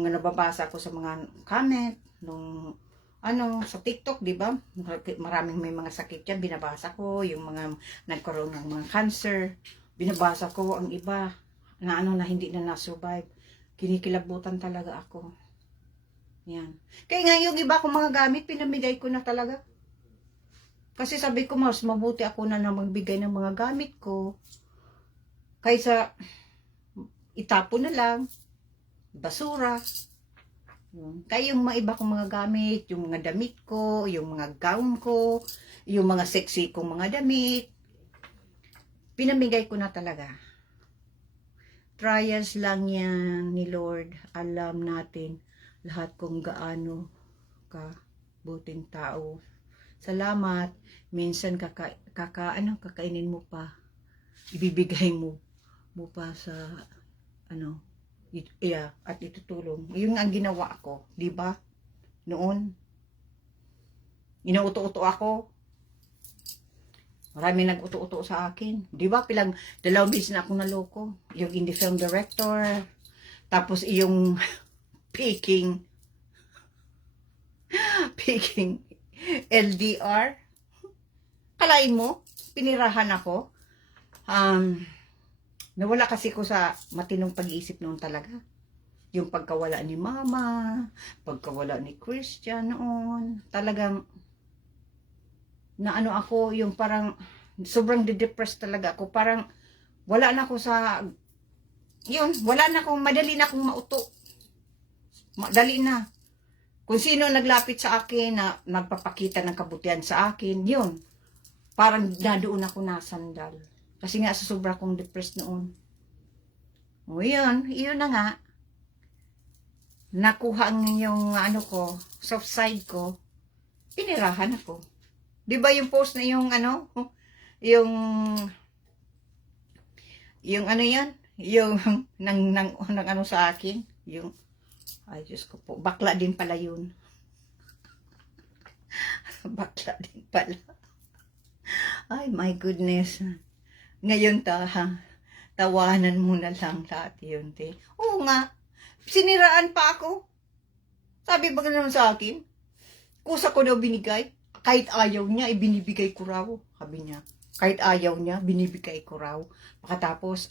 Mga nababasa ako sa mga comment, nung sa TikTok, di ba? Maraming may mga sakit yan, binabasa ko, yung mga nagkaroon ng mga cancer, binabasa ko ang iba, na na hindi na na-survive. Kinikilabutan talaga ako. Yan. Kaya nga yung iba kong mga gamit, pinamigay ko na talaga. Kasi sabi ko, mas mabuti ako na magbigay ng mga gamit ko, kaysa itapon na lang, basura. Kaya yung mga iba kong mga gamit, yung mga damit ko, yung mga gown ko, yung mga sexy kong mga damit, pinamigay ko na talaga. Trials lang yan ni Lord. Alam natin lahat kung gaano ka buting tao. Salamat. Minsan kakainin mo pa. Ibibigay mo pa sa at itutulong. Yung ang ginawa ko, di ba? Noon, inuuto-uto ako. Marami nag-uto-uto sa akin. Di ba? 2 beses na akong naloko. Yung indie film director, tapos yung peking LDR. Kalain mo, pinirahan ako. Nawala kasi ko sa matinong pag-iisip noon talaga. Yung pagkawala ni Mama, pagkawala ni Christian noon, talagang ako, yung parang sobrang depressed talaga ako. Parang wala na ako madali na akong mauto. Madali na. Kung sino naglapit sa akin na nagpapakita ng kabutihan sa akin, yun. Parang doon ako nasandal. Kasi nga sa sobra kong depressed noon. O yun na nga. Nakuha ang yung soft side ko. Pinirahan ako. Di ba yung post na yung yung yan? Yung nang sa akin? Yung, ay Diyos ko po, bakla din pala yun. Bakla din pala. Ay my goodness. Ngayon tawanan mo na lang lahat yun, te. Oo nga, siniraan pa ako. Sabi ba naman sa akin? Kusa ko daw binigay. Kahit ayaw niya, ibinibigay ko raw. Sabi niya, kahit ayaw niya, binibigay ko raw. Pagkatapos,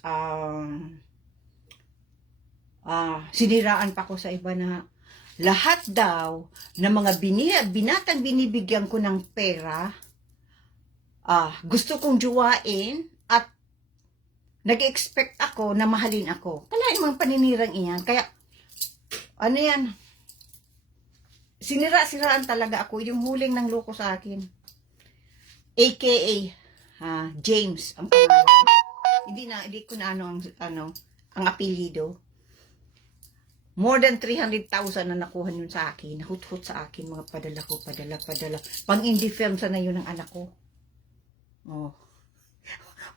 siniraan pa ko sa iba na lahat daw na mga binatang binibigyan ko ng pera, gusto kong juwain at nag-expect ako na mahalin ako. Kalain mga paninirang iyan. Kaya, ano yan, sinira-siraan talaga ako. Yung huling ng loko sa akin. AKA, James, ang pangalan. Hindi ko na ang apelido. More than 300,000 na nakuha yun sa akin. Nahut-hut sa akin, mga padala ko, padala. Pang indie film sana yun ng anak ko. Oh.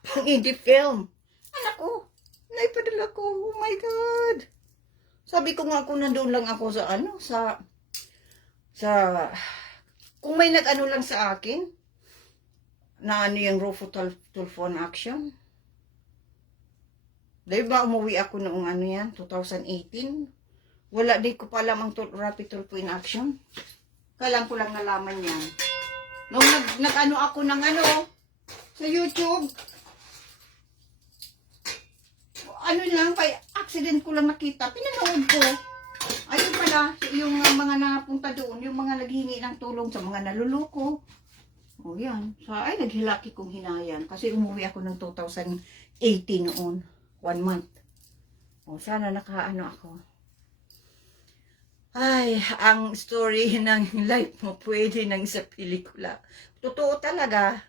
Pang indie film. Anak ko. Naipadala ko. Oh my God. Sabi ko nga kung nandoon lang ako sa kung may nag-ano lang sa akin, na ano yung Rufo Tulfo in action. Dahil ba umuwi ako noong 2018? Wala, di ko pa alam ang Rapid Tulfo in action. Kailan ko lang nalaman yan. Nung nag-ano ako ng sa YouTube. Ano lang, by accident ko lang nakita. Pinanood ko. Ayun pala, yung mga napunta doon, yung mga naghingi ng tulong sa mga naluloko. O yan. Naghilaki kong hinayan. Kasi umuwi ako ng 2018 noon. 1 month. O sana nakaano ako. Ay, ang story ng life mo pwede nang sa pelikula. Totoo talaga.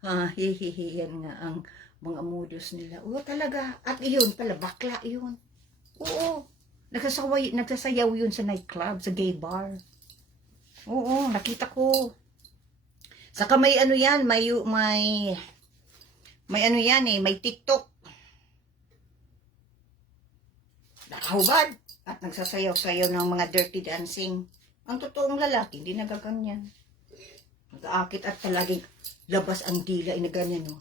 Yan nga ang mga modus nila. Oo talaga. At iyon pala, bakla yun. Oo. Nagsasayaw yun sa nightclub, sa gay bar. Oo, nakita ko. Saka may yan, may may TikTok. Nakahubad. At nagsasayaw-sayaw ng mga dirty dancing. Ang totoong lalaki, hindi nagaganyan. Nag-aakit at palaging labas ang dila, inaganyan, no?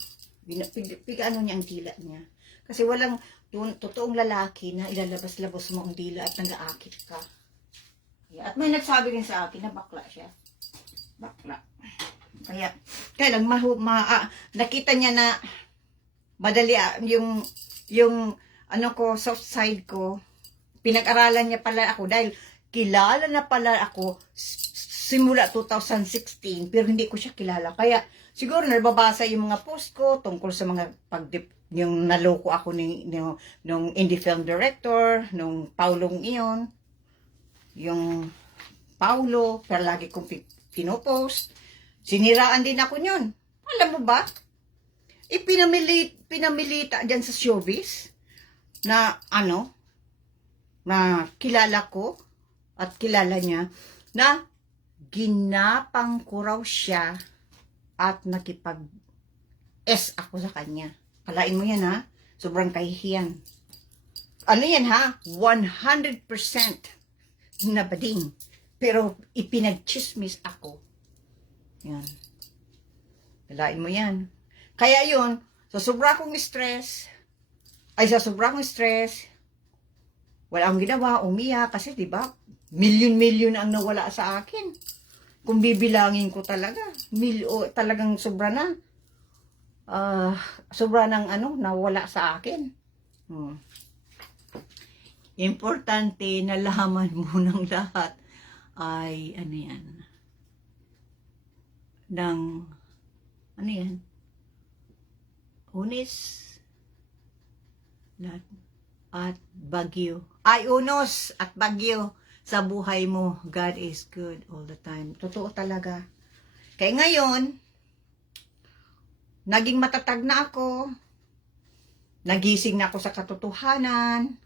Pigaano niya ang dila niya. Kasi walang totoong lalaki na ilalabas-labas mo ang dila at nag-aakit ka. At may nagsabi rin sa akin na bakla siya. Bakla. Kaya lang nakita niya na madali yung soft side ko. Pinag-aralan niya pala ako dahil kilala na pala ako simula 2016 pero hindi ko siya kilala. Kaya siguro nababasa yung mga post ko tungkol sa mga yung naloko ako nung indie film director, nung Paulong iyon. Yung Paulo, pero lagi kong pinopost. Siniraan din ako yun. Alam mo ba? Pinamilita dyan sa showbiz na na kilala ko at kilala niya na ginapang ko raw siya at nakipag-S ako sa kanya. Kalain mo yan ha. Sobrang kahihiyan. Ano yan ha? 100% na bading. Pero ipinag-chismis ako. Yan. Kalain mo yan. Kaya yun, sa sobra kong stress, wala akong ginawa, umiyak, kasi diba, milyon-milyon ang nawala sa akin. Kung bibilangin ko talaga, talagang sobra na. Sobra ng nawala sa akin. Importante na laman mo ng lahat ay Unis at bagyo. Unos at bagyo sa buhay mo. God is good all the time. Totoo talaga. Kaya ngayon, naging matatag na ako. Nagising na ako sa katotohanan.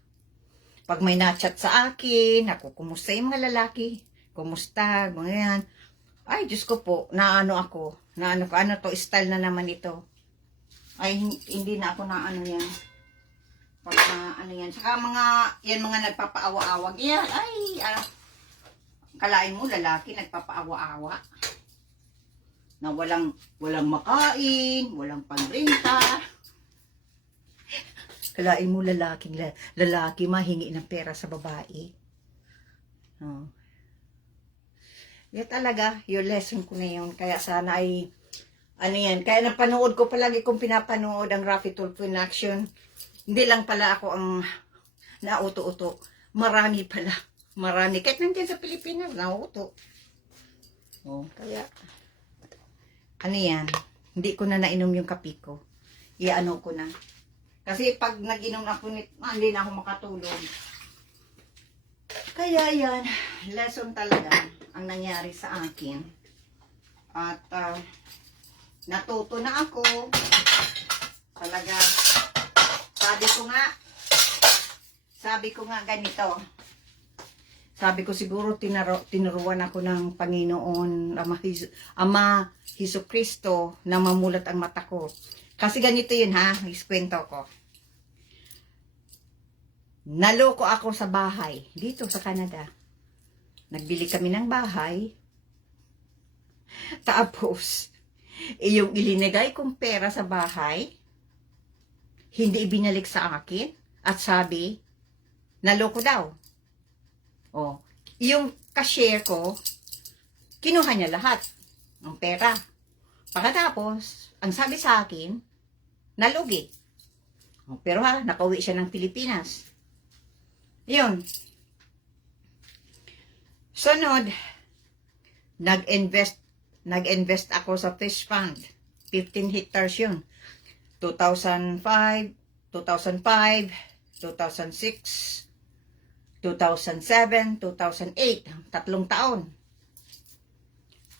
Pag may na-chat sa akin, kumusta yung mga lalaki? Kumusta? Mga yan. Ay, Diyos ko po, ano to, style na naman ito. Ay, hindi na ako yan. Pag yan. Saka mga nagpapaawa-awag. Yan, kalain mo, lalaki, nagpapaawa-awa. Na walang makain, walang panrenta. Kalain mo, lalaki mahingi ng pera sa babae. Yan talaga, yung lesson ko na yun. Kaya sana ay, kaya napanood ko palagi kong pinapanood ang Rapid Tulfo in action. Hindi lang pala ako ang nauto-uto. Marami pala. Marami. Kahit nandiyan sa Pilipinas, nauto. Kaya, yan. Hindi ko na nainom yung kape ko. Iano ko na. Kasi pag nag-inom ako nito, hindi na ako makatulog. Kaya yan, lesson talaga ang nangyari sa akin. At natuto na ako. Talaga, sabi ko nga ganito. Sabi ko siguro tinuruan ako ng Panginoon, Ama Hesus Kristo na mamulat ang mata ko. Kasi ganito yun ha, iskwento ko. Naloko ako sa bahay, dito sa Canada. Nagbili kami ng bahay. Tapos, yung ilinagay kong pera sa bahay, hindi ibinalik sa akin. At sabi, naloko daw. Oh, yung cashier ko, kinuha niya lahat ng pera. Pagkatapos, ang sabi sa akin, nalugi. Oh, pero ha, nakauwi siya ng Pilipinas. Yun. Sunod, nag-invest ako sa fish pond. 15 hectares yun. 2005, 2005, 2006, 2007, 2008, 3 taon.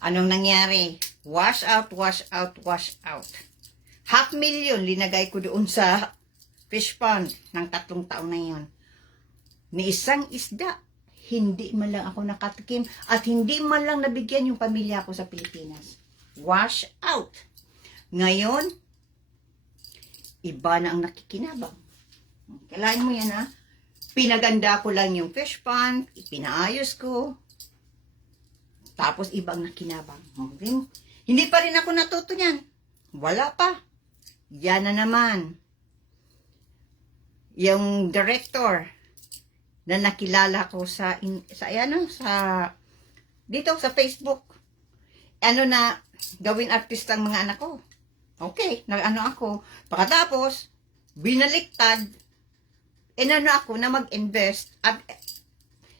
Anong nangyari? Wash out, wash out, wash out. 500,000 linagay ko doon sa fish pond ng 3 taon na yun. Ni isang isda, hindi man lang ako nakatikim at hindi man lang nabigyan yung pamilya ko sa Pilipinas. Wash out. Ngayon, iba na ang nakikinabang. Kailangan mo yan ha. Pinaganda ko lang yung fish pond, ipinaayos ko. Tapos ibang nakinabang. Okay? Hindi pa rin ako natuto niyan. Wala pa. Yan na naman. Yung director na nakilala ko dito sa Facebook. Ano na gawin artista ang mga anak ko. Okay, nag-ano ako. Pagkatapos, binaliktad, inano ako na mag-invest at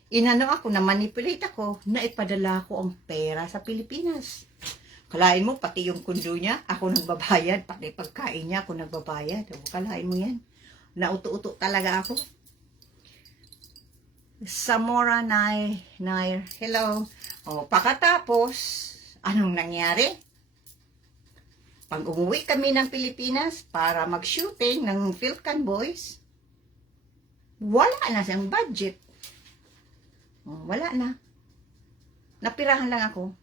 inano ako na manipulate ako na ipadala ko ang pera sa Pilipinas. Kalain mo, pati yung kundo niya, ako nagbabayad, pati pagkain niya, ako nagbabayad. Kalain mo yan. Nauto-uto talaga ako. Samora Nair, hello. O, pagkatapos, anong nangyari? Pag umuwi kami ng Pilipinas para mag-shooting ng Philcan Boys, wala na siyang budget. Wala na. Napirahan lang ako.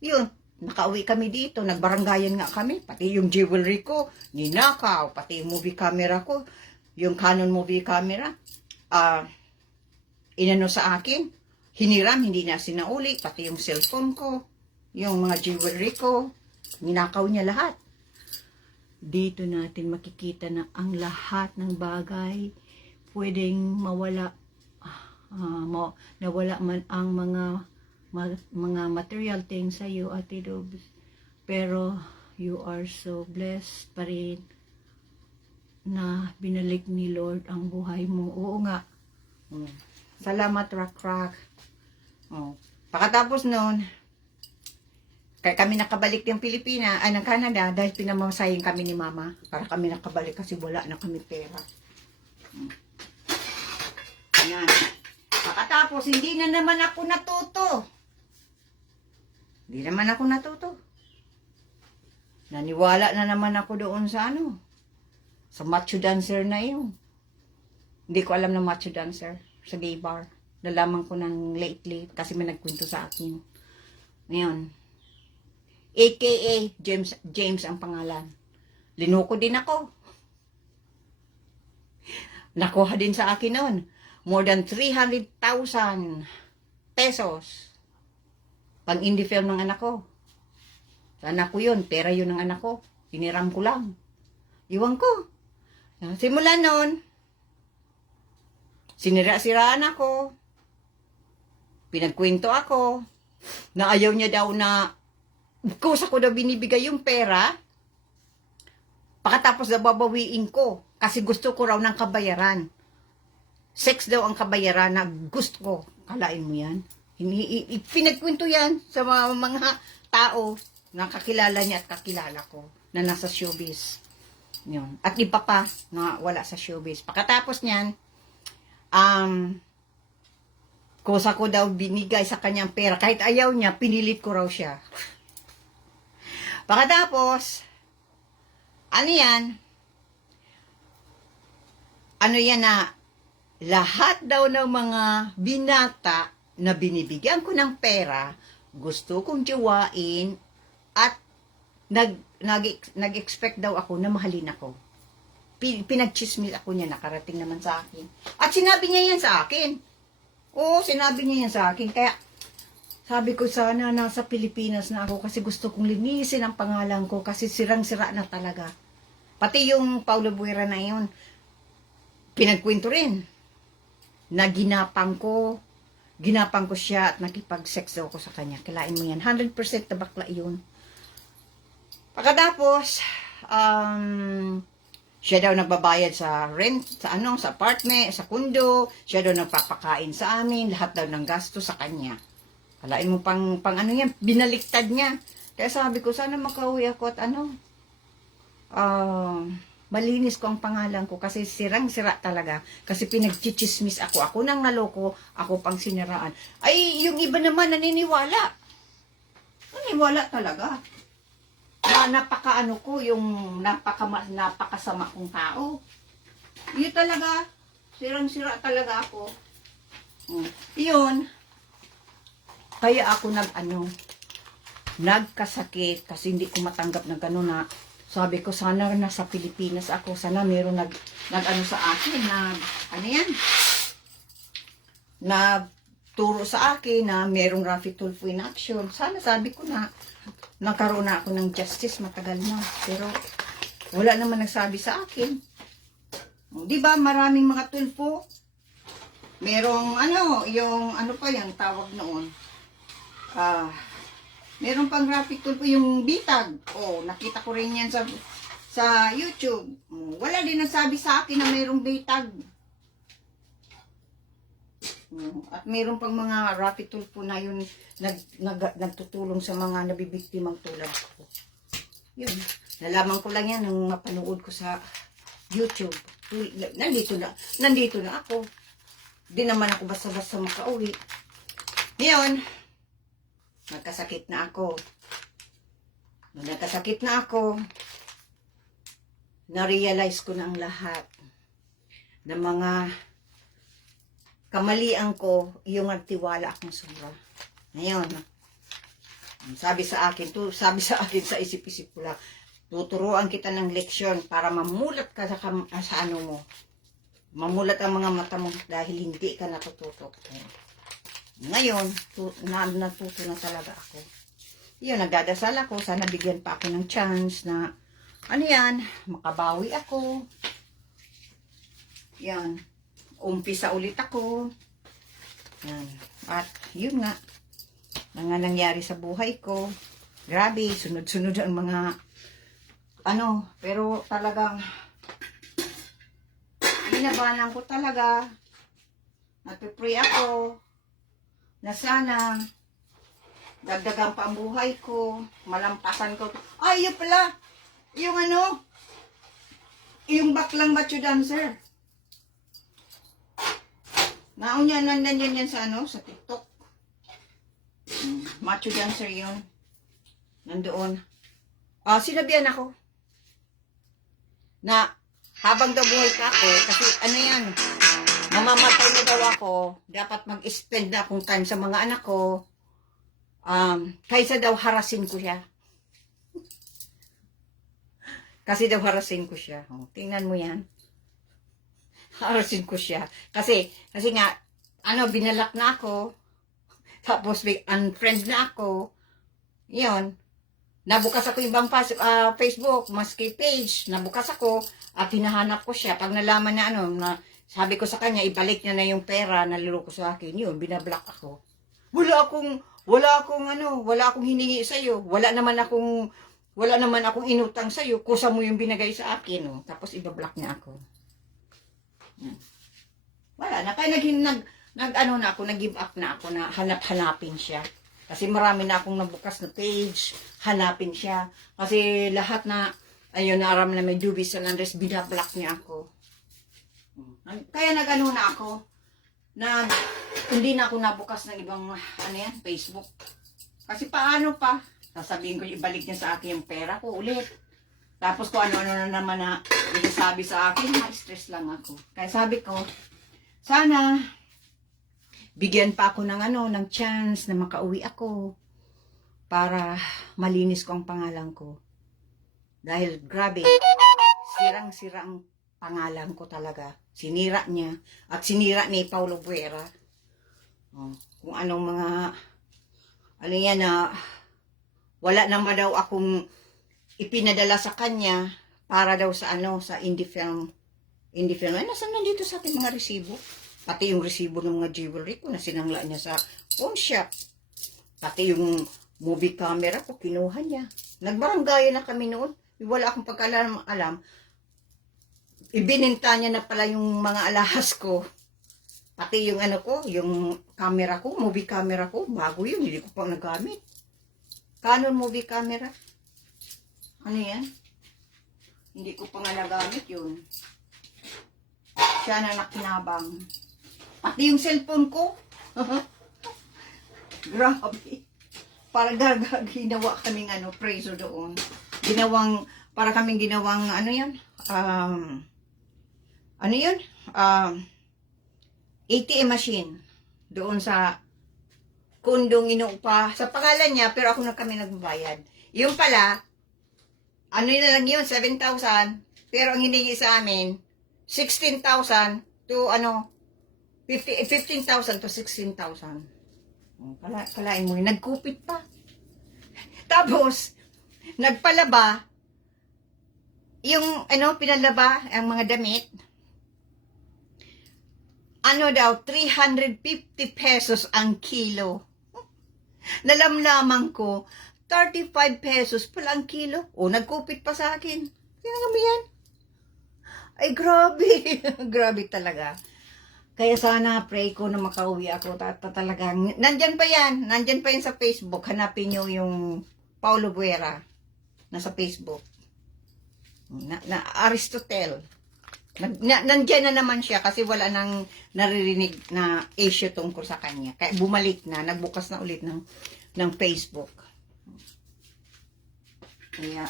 Yun, nakauwi kami dito, nagbaranggayan nga kami, pati yung jewelry ko, ninakaw, pati yung movie camera ko, yung Canon movie camera, inano sa akin, hiniram, hindi na sinauli, pati yung cellphone ko, yung mga jewelry ko, ninakaw niya lahat. Dito natin makikita na ang lahat ng bagay pwedeng mawala, nawala man ang mga material things sa iyo, Ate Dobs. Pero you are so blessed pa rin na binalik ni Lord ang buhay mo. Oo nga. Salamat, Rock. Pagkatapos nun, kaya kami nakabalik ng Pilipinas, ng Canada, dahil pinamasahin kami ni Mama para kami nakabalik kasi wala na kami pera. Ayan. Pagkatapos, hindi na naman ako natuto. Naniwala na naman ako doon sa sa macho dancer na yun. Hindi ko alam na macho dancer sa gay bar. Nalaman ko ng lately kasi may nagkwento sa akin. Ngayon, AKA James ang pangalan. Linuko din ako. Nakuha din sa akin noon. More than 300,000 pesos. Pang indie film ng anak ko. Sa anak ko yun. Pera yun ng anak ko. Hiniram ko lang. Iwan ko. Simula noon, sinira-siraan ako. Pinagkwento ako. Na ayaw niya daw na kusa ko daw binibigay yung pera. Pagkatapos na babawiin ko. Kasi gusto ko raw ng kabayaran. Sex daw ang kabayaran na gusto ko. Kalain mo yan? Pinagkwento yan sa mga tao na kakilala niya at kakilala ko na nasa showbiz. Yun. At iba pa na wala sa showbiz. Pagkatapos niyan, kusa ko daw binigay sa kanyang pera. Kahit ayaw niya, pinilit ko raw siya. Pagkatapos, ano yan? Ano yan na lahat daw ng mga binata na binibigyan ko ng pera, gusto kong jowain at nag-expect daw ako na mahalin ako. Pinagchismis ako niya, nakarating naman sa akin. At sinabi niya yan sa akin. Oo, sinabi niya yan sa akin. Kaya, sabi ko sana nasa Pilipinas na ako kasi gusto kong linisin ang pangalan ko kasi sirang-sira na talaga. Pati yung Paulo Buera na yun, pinagkwento rin na ginapang ko siya at nakipag-sex daw ako sa kanya. Kilain mo yan. 100% na bakla yun. Pagkatapos, siya daw nagbabayad sa rent, sa apartment, sa kundo. Siya daw nagpapakain sa amin. Lahat daw ng gasto sa kanya. Kalain mo pang ano yan, binaliktad niya. Kaya sabi ko, sana makauwi ako at malinis ko ang pangalan ko kasi sirang-sira talaga. Kasi pinagchichismis ako. Ako nang naloko, ako pang siniraan. Ay, yung iba naman naniniwala. Naniniwala talaga. Na napakaano ko, yung napakasama kong tao. Yun talaga. Sirang-sira talaga ako. Yun. Kaya ako nagkasakit kasi hindi ko matanggap na gano'n na sabi ko sana nasa Pilipinas ako, sana meron nag-ano sa akin na turo sa akin na merong Raffy Tulfo in action. Sana sabi ko na nagkaroon na ako ng justice, matagal na. Pero wala naman nagsabi sa akin. Di ba maraming mga Tulfo? Merong yung ano pa yung tawag noon. Meron pang Raffy Tulfo yung bitag. Oh, nakita ko rin yan sa YouTube. Wala din nagsabi sa akin na mayroong bitag. At meron pang mga Raffy Tulfo na yun nagtutulong sa mga nabibiktimang tulad ko. Yun. Nalaman ko lang yan nung mapanood ko sa YouTube. Nandito na ako. Di naman ako basta-basta makauwi. Ngayon, nagkasakit na ako. Nung nagkasakit na ako, na-realize ko na ang lahat ng mga kamalian ko, yung nagtiwala akong sobra. Ngayon, sabi sa akin sa isip-isip ko lang, tuturuan kita ng leksyon para mamulat ka sa ano mo. Mamulat ang mga mata mo dahil hindi ka natututo. Ngayon, natuto na talaga ako. Yun, nagdadasal ako. Sana bigyan pa ako ng chance na, makabawi ako. Yan. Umpisa ulit ako. Yan. At, yun nga. Nangyari sa buhay ko. Grabe, sunod-sunod ang mga, pero talagang, binabanan ko talaga. Nagpipray ako. Na sana dagdagan pa ang buhay ko, malampasan ko. Ay, yun pala, yung baklang macho dancer. Naunyan nandan yan sa sa TikTok. Macho dancer yun. Nandoon. Sinabihan ako na habang daw buhay pa ako, kasi mamamatay na daw ako, dapat mag-spend na akong time sa mga anak ko, kaysa daw harasin ko siya. Kasi daw harasin ko siya. Tingnan mo yan. Harasin ko siya. Kasi nga, binalak na ako, tapos unfriend na ako, yun, nabukas ako ibang Facebook, maski page, nabukas ako, at hinahanap ko siya. Pag nalaman na sabi ko sa kanya, ibalik niya na yung pera na niloko sa akin. Yun, binablock ako. Wala akong hiningi sa iyo. Wala naman akong inutang sa iyo. Kusa mo yung binagay sa akin, oh. Tapos ibablock niya ako. Wala na, kaya nag-give up na ako na hanapin siya. Kasi marami na akong nabukas na page, hanapin siya. Kasi lahat na Ayun, naram na may Juby San Andres, binablock niya ako. Kaya nag-ano na ako, na hindi na ako nabukas ng ibang, ano yan, Facebook. Kasi paano pa? Sasabihin ko, ibalik niya sa akin yung pera ko ulit. Tapos kung ano-ano na naman na isasabi sa akin, ma-stress lang ako. Kaya sabi ko, sana, bigyan pa ako ng ng chance na makauwi ako para malinis ko ang pangalan ko. Dahil grabe, sirang-sira ang pangalan ko talaga. Sinira niya at sinira ni Paulo Buera. Kung anong mga ano yan na wala naman daw akong ipinadala sa kanya para daw sa sa indie film. Indie film. Ay, nasaan nandito sa ating mga resibo? Pati yung resibo ng mga jewelry ko na sinangla niya sa pawn shop. Pati yung movie camera ko, kinuha niya. Nagbaranggayan na kami noon. Wala akong pagkaalam. Ibininta niya na pala yung mga alahas ko. Pati yung ko, yung camera ko, movie camera ko, bago yun, hindi ko pang nagamit. Canon movie camera. Ano yan? Hindi ko pa nga nagamit yun. Siya na nakinabang. Pati yung cellphone ko. Grabe. Para ginawa kaming preso doon. Para kaming ginawang, ATM machine. Doon sa kundong inuupa. Sa pangalan niya, pero ako na kami nagbabayad. Yung pala, na lang yun, 7,000. Pero ang hiningi sa amin, 16,000 to 15,000 to 16,000. Kalain mo, nagkupit pa. Tapos, nagpalaba, yung, pinalaba, ang mga damit, daw, 350 pesos ang kilo. Nalamlaman ko, 35 pesos pala ang kilo. Nagkupit pa sa akin. Kaya nga yan. Ay, grabe. Grabe talaga. Kaya sana pray ko na makauwi ako. Talagang, nandyan pa yan sa Facebook. Hanapin nyo yung Paulo Buera. Nasa Facebook. Na Aristotle. Nandyan na naman siya kasi wala nang naririnig na issue tungkol sa kanya. Kaya bumalik na, nagbukas na ulit ng Facebook. Kaya,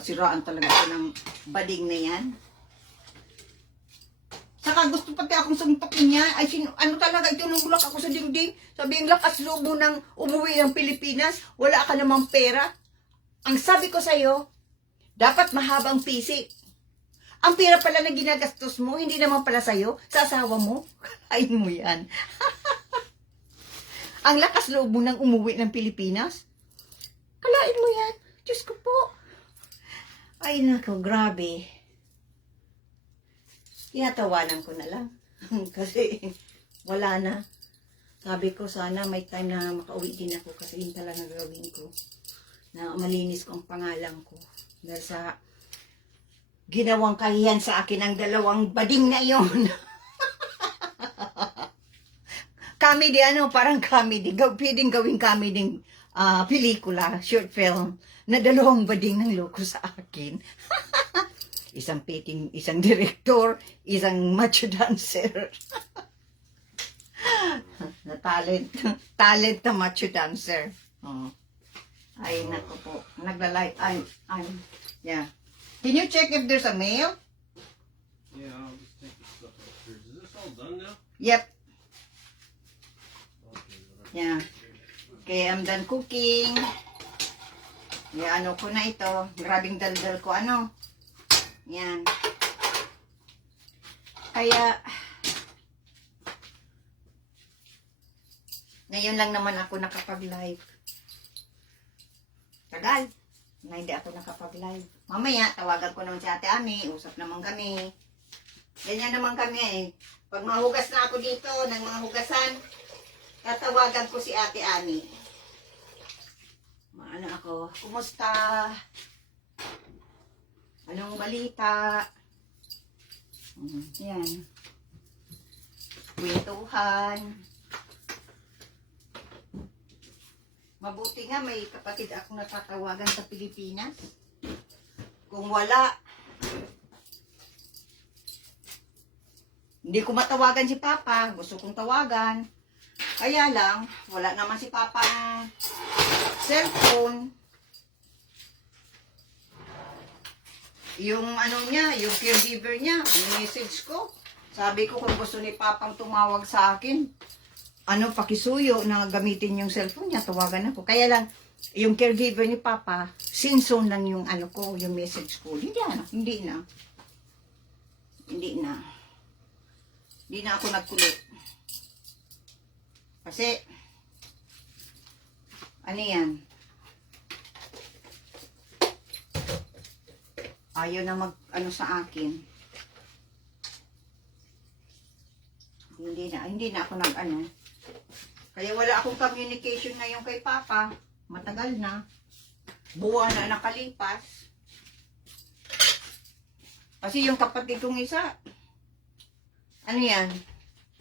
siraan talaga ko ng bading na yan. Saka gusto pati akong suntokin niya. Ay, talaga, itunulak ako sa dingding. Sabi, yung lakas loob mo nang umuwi ng Pilipinas, wala ka namang pera. Ang sabi ko sa'yo, dapat mahabang pisik. Ang pera pala na ginagastos mo, hindi naman pala sa'yo, sa asawa mo. Kain mo yan. Ang lakas loob mo nang umuwi ng Pilipinas, kalain mo yan. Diyos ko po. Ay, nako, grabe. Tinatawanan ko na lang. Kasi wala na. Sabi ko sana may time na makauwi din ako kasi yun talaga gagawin ko. Na malinis ko ang pangalan ko. Dahil sa ginawang kahiyan sa akin ang dalawang bading na yon. Comedy, parang comedy. Pwedeng gawing comedy pelikula, short film, na dalawang bading ng loko sa akin. Isang director, isang macho dancer. Na talent na macho dancer. Ay, naku po. Nagla-like. Yeah. Can you check if there's a mail? Yeah, I'll just take the stuff upstairs. Is this all done now? Yep. Okay, whatever. Yeah. Okay, I'm done cooking. Yeah, ko na ito. Grabing daldal ko, Yan. Kaya, ngayon lang naman ako nakapag-live. Tagal na hindi ako nakapag-live. Mamaya, tawagan ko naman si Ate Ami. Usap naman kami. Ganyan naman kami Pag mahugas na ako dito ng mga hugasan, tatawagan ko si Ate Ami. Ako, kumusta? Anong balita? Yan. Kwentuhan. Mabuti nga may kapatid akong natatawagan sa Pilipinas. Kung wala, hindi ko matawagan si Papa. Gusto kong tawagan. Kaya lang, wala naman si Papa ang cellphone. Yung ano niya, yung caregiver niya, yung message ko. Sabi ko kung gusto ni Papang tumawag sa akin, pakisuyo na gamitin yung cellphone niya, tawagan ako. Kaya lang, yung caregiver ni Papa, sinson lang yung yung message ko. Hindi na ako nagkulit. Kasi, yan? Ayaw na sa akin. Hindi na ako Kaya wala akong communication ngayon kay Papa. Matagal na. Buwan na nakalipas. Kasi yung kapatid kong isa,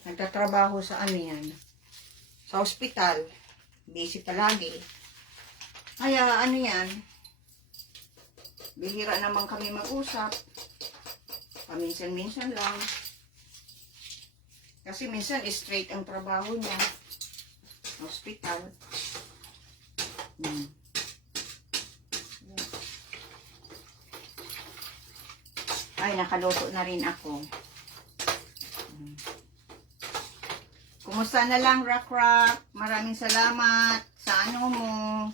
nagtatrabaho sa sa ospital. Busy palagi. Kaya bihira naman kami mag-usap. Paminsan-minsan lang. Kasi minsan straight ang trabaho niya. Hospital. Ay, nakaluto na rin ako. Kumusta na lang, Rock? Maraming salamat sa mo.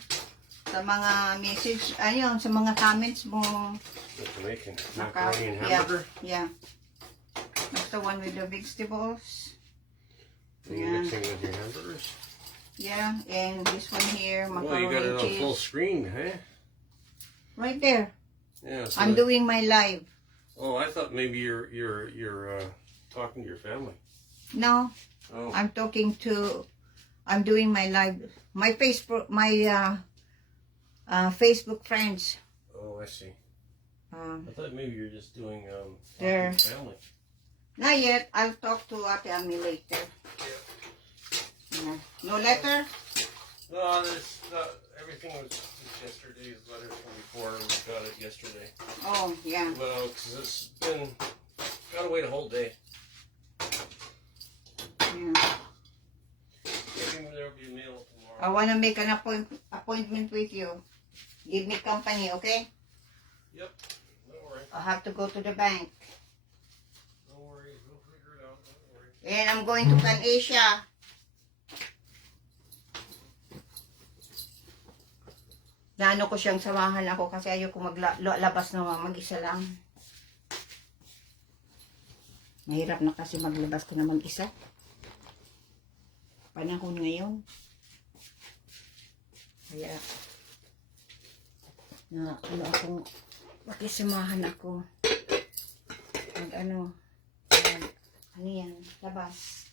Sa mga message, sa mga comments mo. Making macaroni and hamburger. Yeah. That's the one with the vegetables. Are you mixing with your hamburgers? Yeah, and this one here, Well, macaroni you got it on cheese. full screen, huh? Right there. Yeah. So I'm doing my live. Oh, I thought maybe you're talking to your family. No, Oh. I'm doing my live. My Facebook friends. Oh, I see. Uh, I thought maybe you're just doing There. talking to family. Not yet. I'll talk to Ate Ami later. Yeah. No letter? No, everything was just yesterday's letter from before. We got it yesterday. Oh, yeah. Well, because it's gotta wait a whole day. Yeah. Maybe there'll be a mail tomorrow. I want to make an appointment with you. Give me company, okay? Yep. No worry. I have to go to the bank. No worries. We'll figure it out. Don't worry. And I'm going to Pan Asia. Naano ko siyang samahan ako kasi ayoko maglabas na mag-isa lang. Mahirap na kasi maglabas ko na mag-isa. Panahon ngayon. Kaya, makisamahan ako. Labas.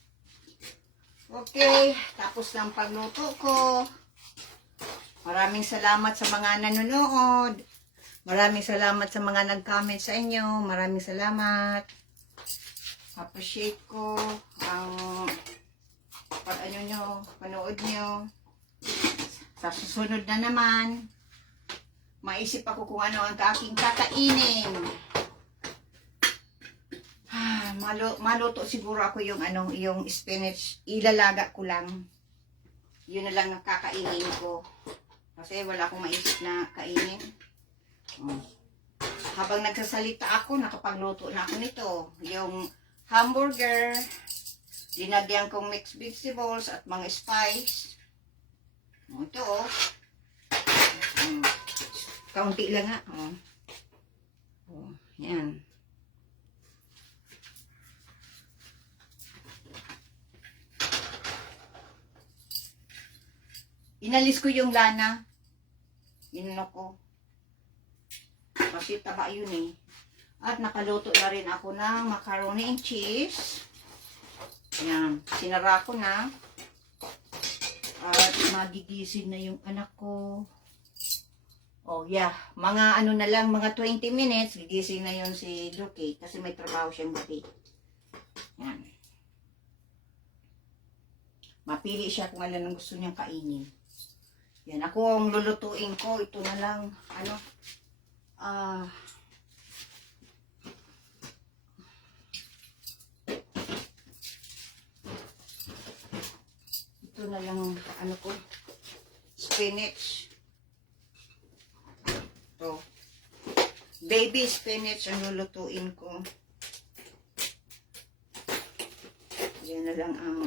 Okay, tapos ng pagluto ko. Maraming salamat sa mga nanonood. Maraming salamat sa mga nag-comment sa inyo. Maraming salamat. Appreciate ko ang panood nyo. Sa susunod na naman, maisip ako kung ano ang aking kakainin. Maluto siguro ako yung spinach. Ilalaga ko lang. Yun na lang ang kakainin ko. Kasi wala akong maisip na kainin. Habang nagsasalita ako, nakapagluto na ako nito. Yung hamburger, linagyan kong mixed vegetables at mga spice. Ito kaunti lang nga. Yan. Inalis ko yung lana. Inano ko. Kasi taba yun eh. At nakaluto na rin ako ng macaroni and cheese. Yan. Sinara ko na. At magigising na yung anak ko. Oh yeah. Mga mga 20 minutes. Gigising na yun si Lucky. Kasi may trabaho siyang gabi. Yan. Mapili siya kung ano ang gusto niyang kainin. Yan, ako ang lulutuin ko. Ito na lang, ano, ito na lang, ano ko, spinach. Ito. Baby spinach ang lulutuin ko. Yan na lang ang,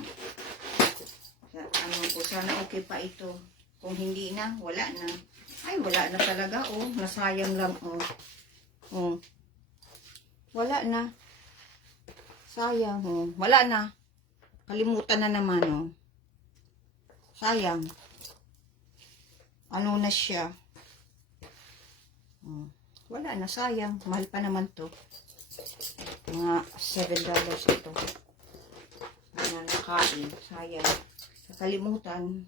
ano ko, sana okay pa ito. Kung hindi na, wala na. Ay, wala na talaga, oh. Nasayang lang, oh. Oh. Wala na. Sayang, oh. Wala na. Kalimutan na naman, oh. Sayang. Ano na siya? Oh. Wala na, sayang. Mahal pa naman to. Mga $7 ito. Ayan, nakain. Sayang. Kakalimutan.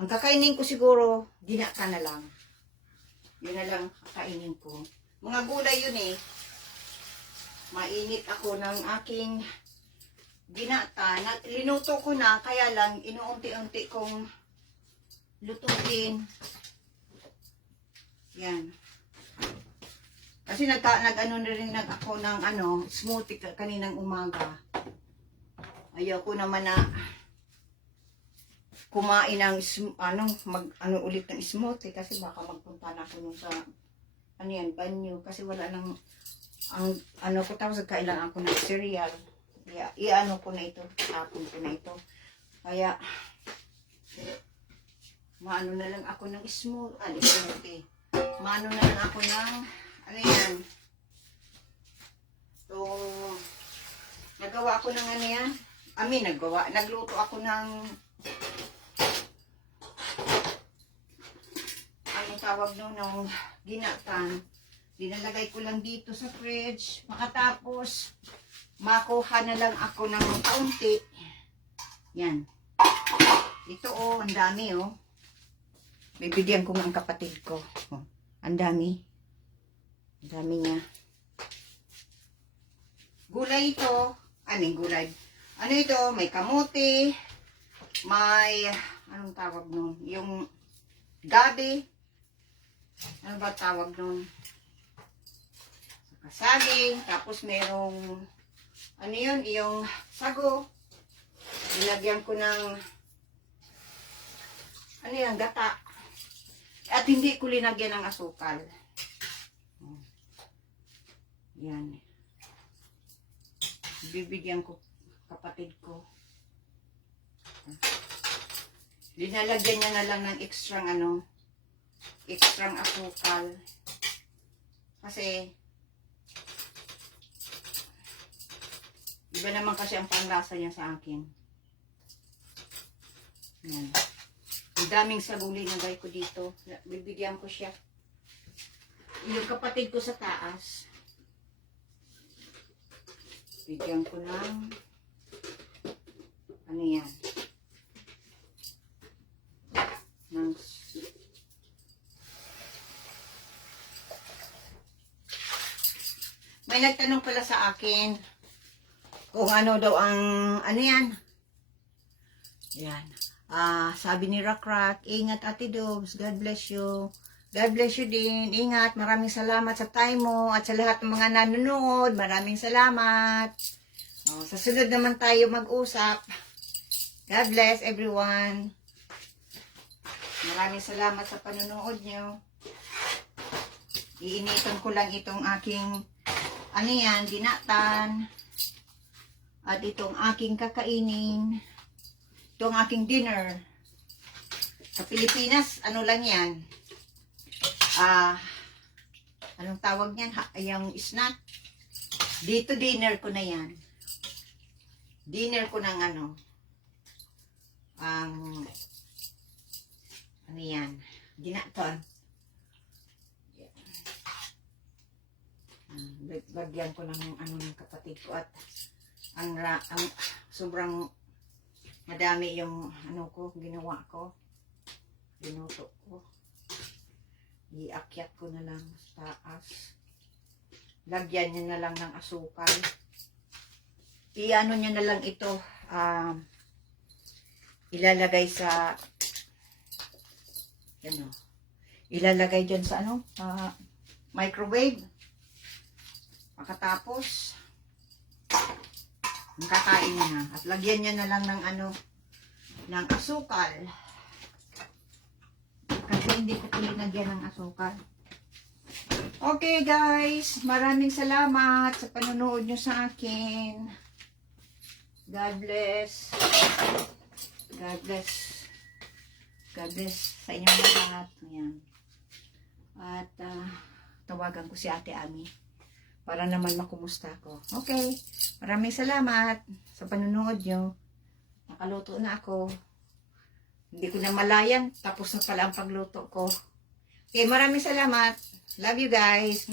Ang kakainin ko siguro, ginata na lang. Yun na lang kakainin ko. Mga gulay yun eh. Mainit ako ng aking ginata. Linuto ko na, kaya lang inuunti-unti kong lutuin. Yan. Kasi nag-ano na rin ako ng smoothie kaninang umaga. Ayoko naman na kumain ng ulit ng smoothie kasi baka magpunta na ako nung sa banyo kasi wala nang ko tapos kailangan ako ng cereal. Iano ko na ito, tapon ko na ito. Kaya maano na lang ako ng smoothie. Maano na lang ako ng nagawa ako ng nagluto ako ng tawag ng ginatan. Dinalagay ko lang dito sa fridge. Makatapos, makuha na lang ako ng kaunti. Yan. Ito ang dami Bibigyan ko ng kapatid ko. Ang dami. Ang dami niya. Gulay ito. Gulay? Ano ito? May kamote. May, anong tawag nun? Yung gabi. Ano ba tawag nun? Saging. Tapos merong, yung sago. Nilagyan ko ng, gata. At hindi ko linagyan ng asukal. Yan. Bibigyan ko kapatid ko. Linalagyan niya na lang ng extra asukal. Kasi iba naman kasi ang panlasa niya sa akin. Yan. Ang daming sabong linagay ko dito. Bibigyan ko siya. Yung kapatid ko sa taas. Bigyan ko ng yan. May nagtanong pala sa akin kung ano daw ang yan. Yan. Sabi ni Rakrak, ingat Ate Dobs, God bless you. God bless you din. Ingat. Maraming salamat sa time mo at sa lahat ng mga nanonood. Maraming salamat. Sa sunod naman tayo mag-usap. God bless everyone. Maraming salamat sa panonood nyo. Iinitan ko lang itong aking dinatan. At itong aking kakainin. Itong aking dinner. Sa Pilipinas, lang yan. Anong tawag niyan? Yung snack. Dito dinner ko na yan. Dinner ko ng yan? Ginatan. Bagyan ko ng ng kapatid ko at ang sobrang madami yung ginawa ko. Binuto ko. Iakyat ko na lang sa taas. Lagyan niya na lang ng asukal. Iano niya na lang ito. ilalagay sa ano, ilalagay dyan sa ano, microwave. Pagkatapos, ang kakain na. At lagyan niya na lang ng ano, ng asukal. Kasi hindi ko pinagyan ng asukal. Okay guys, maraming salamat sa panonood nyo sa akin. God bless. God bless. God bless sa inyong lahat. Ayan. At tawagan ko si Ate Ami para naman makumusta ko. Okay. Maraming salamat sa panonood nyo. Nakaluto na ako. Hindi ko na malayan. Tapos na pala ang pagluto ko. Okay, maraming salamat. Love you guys.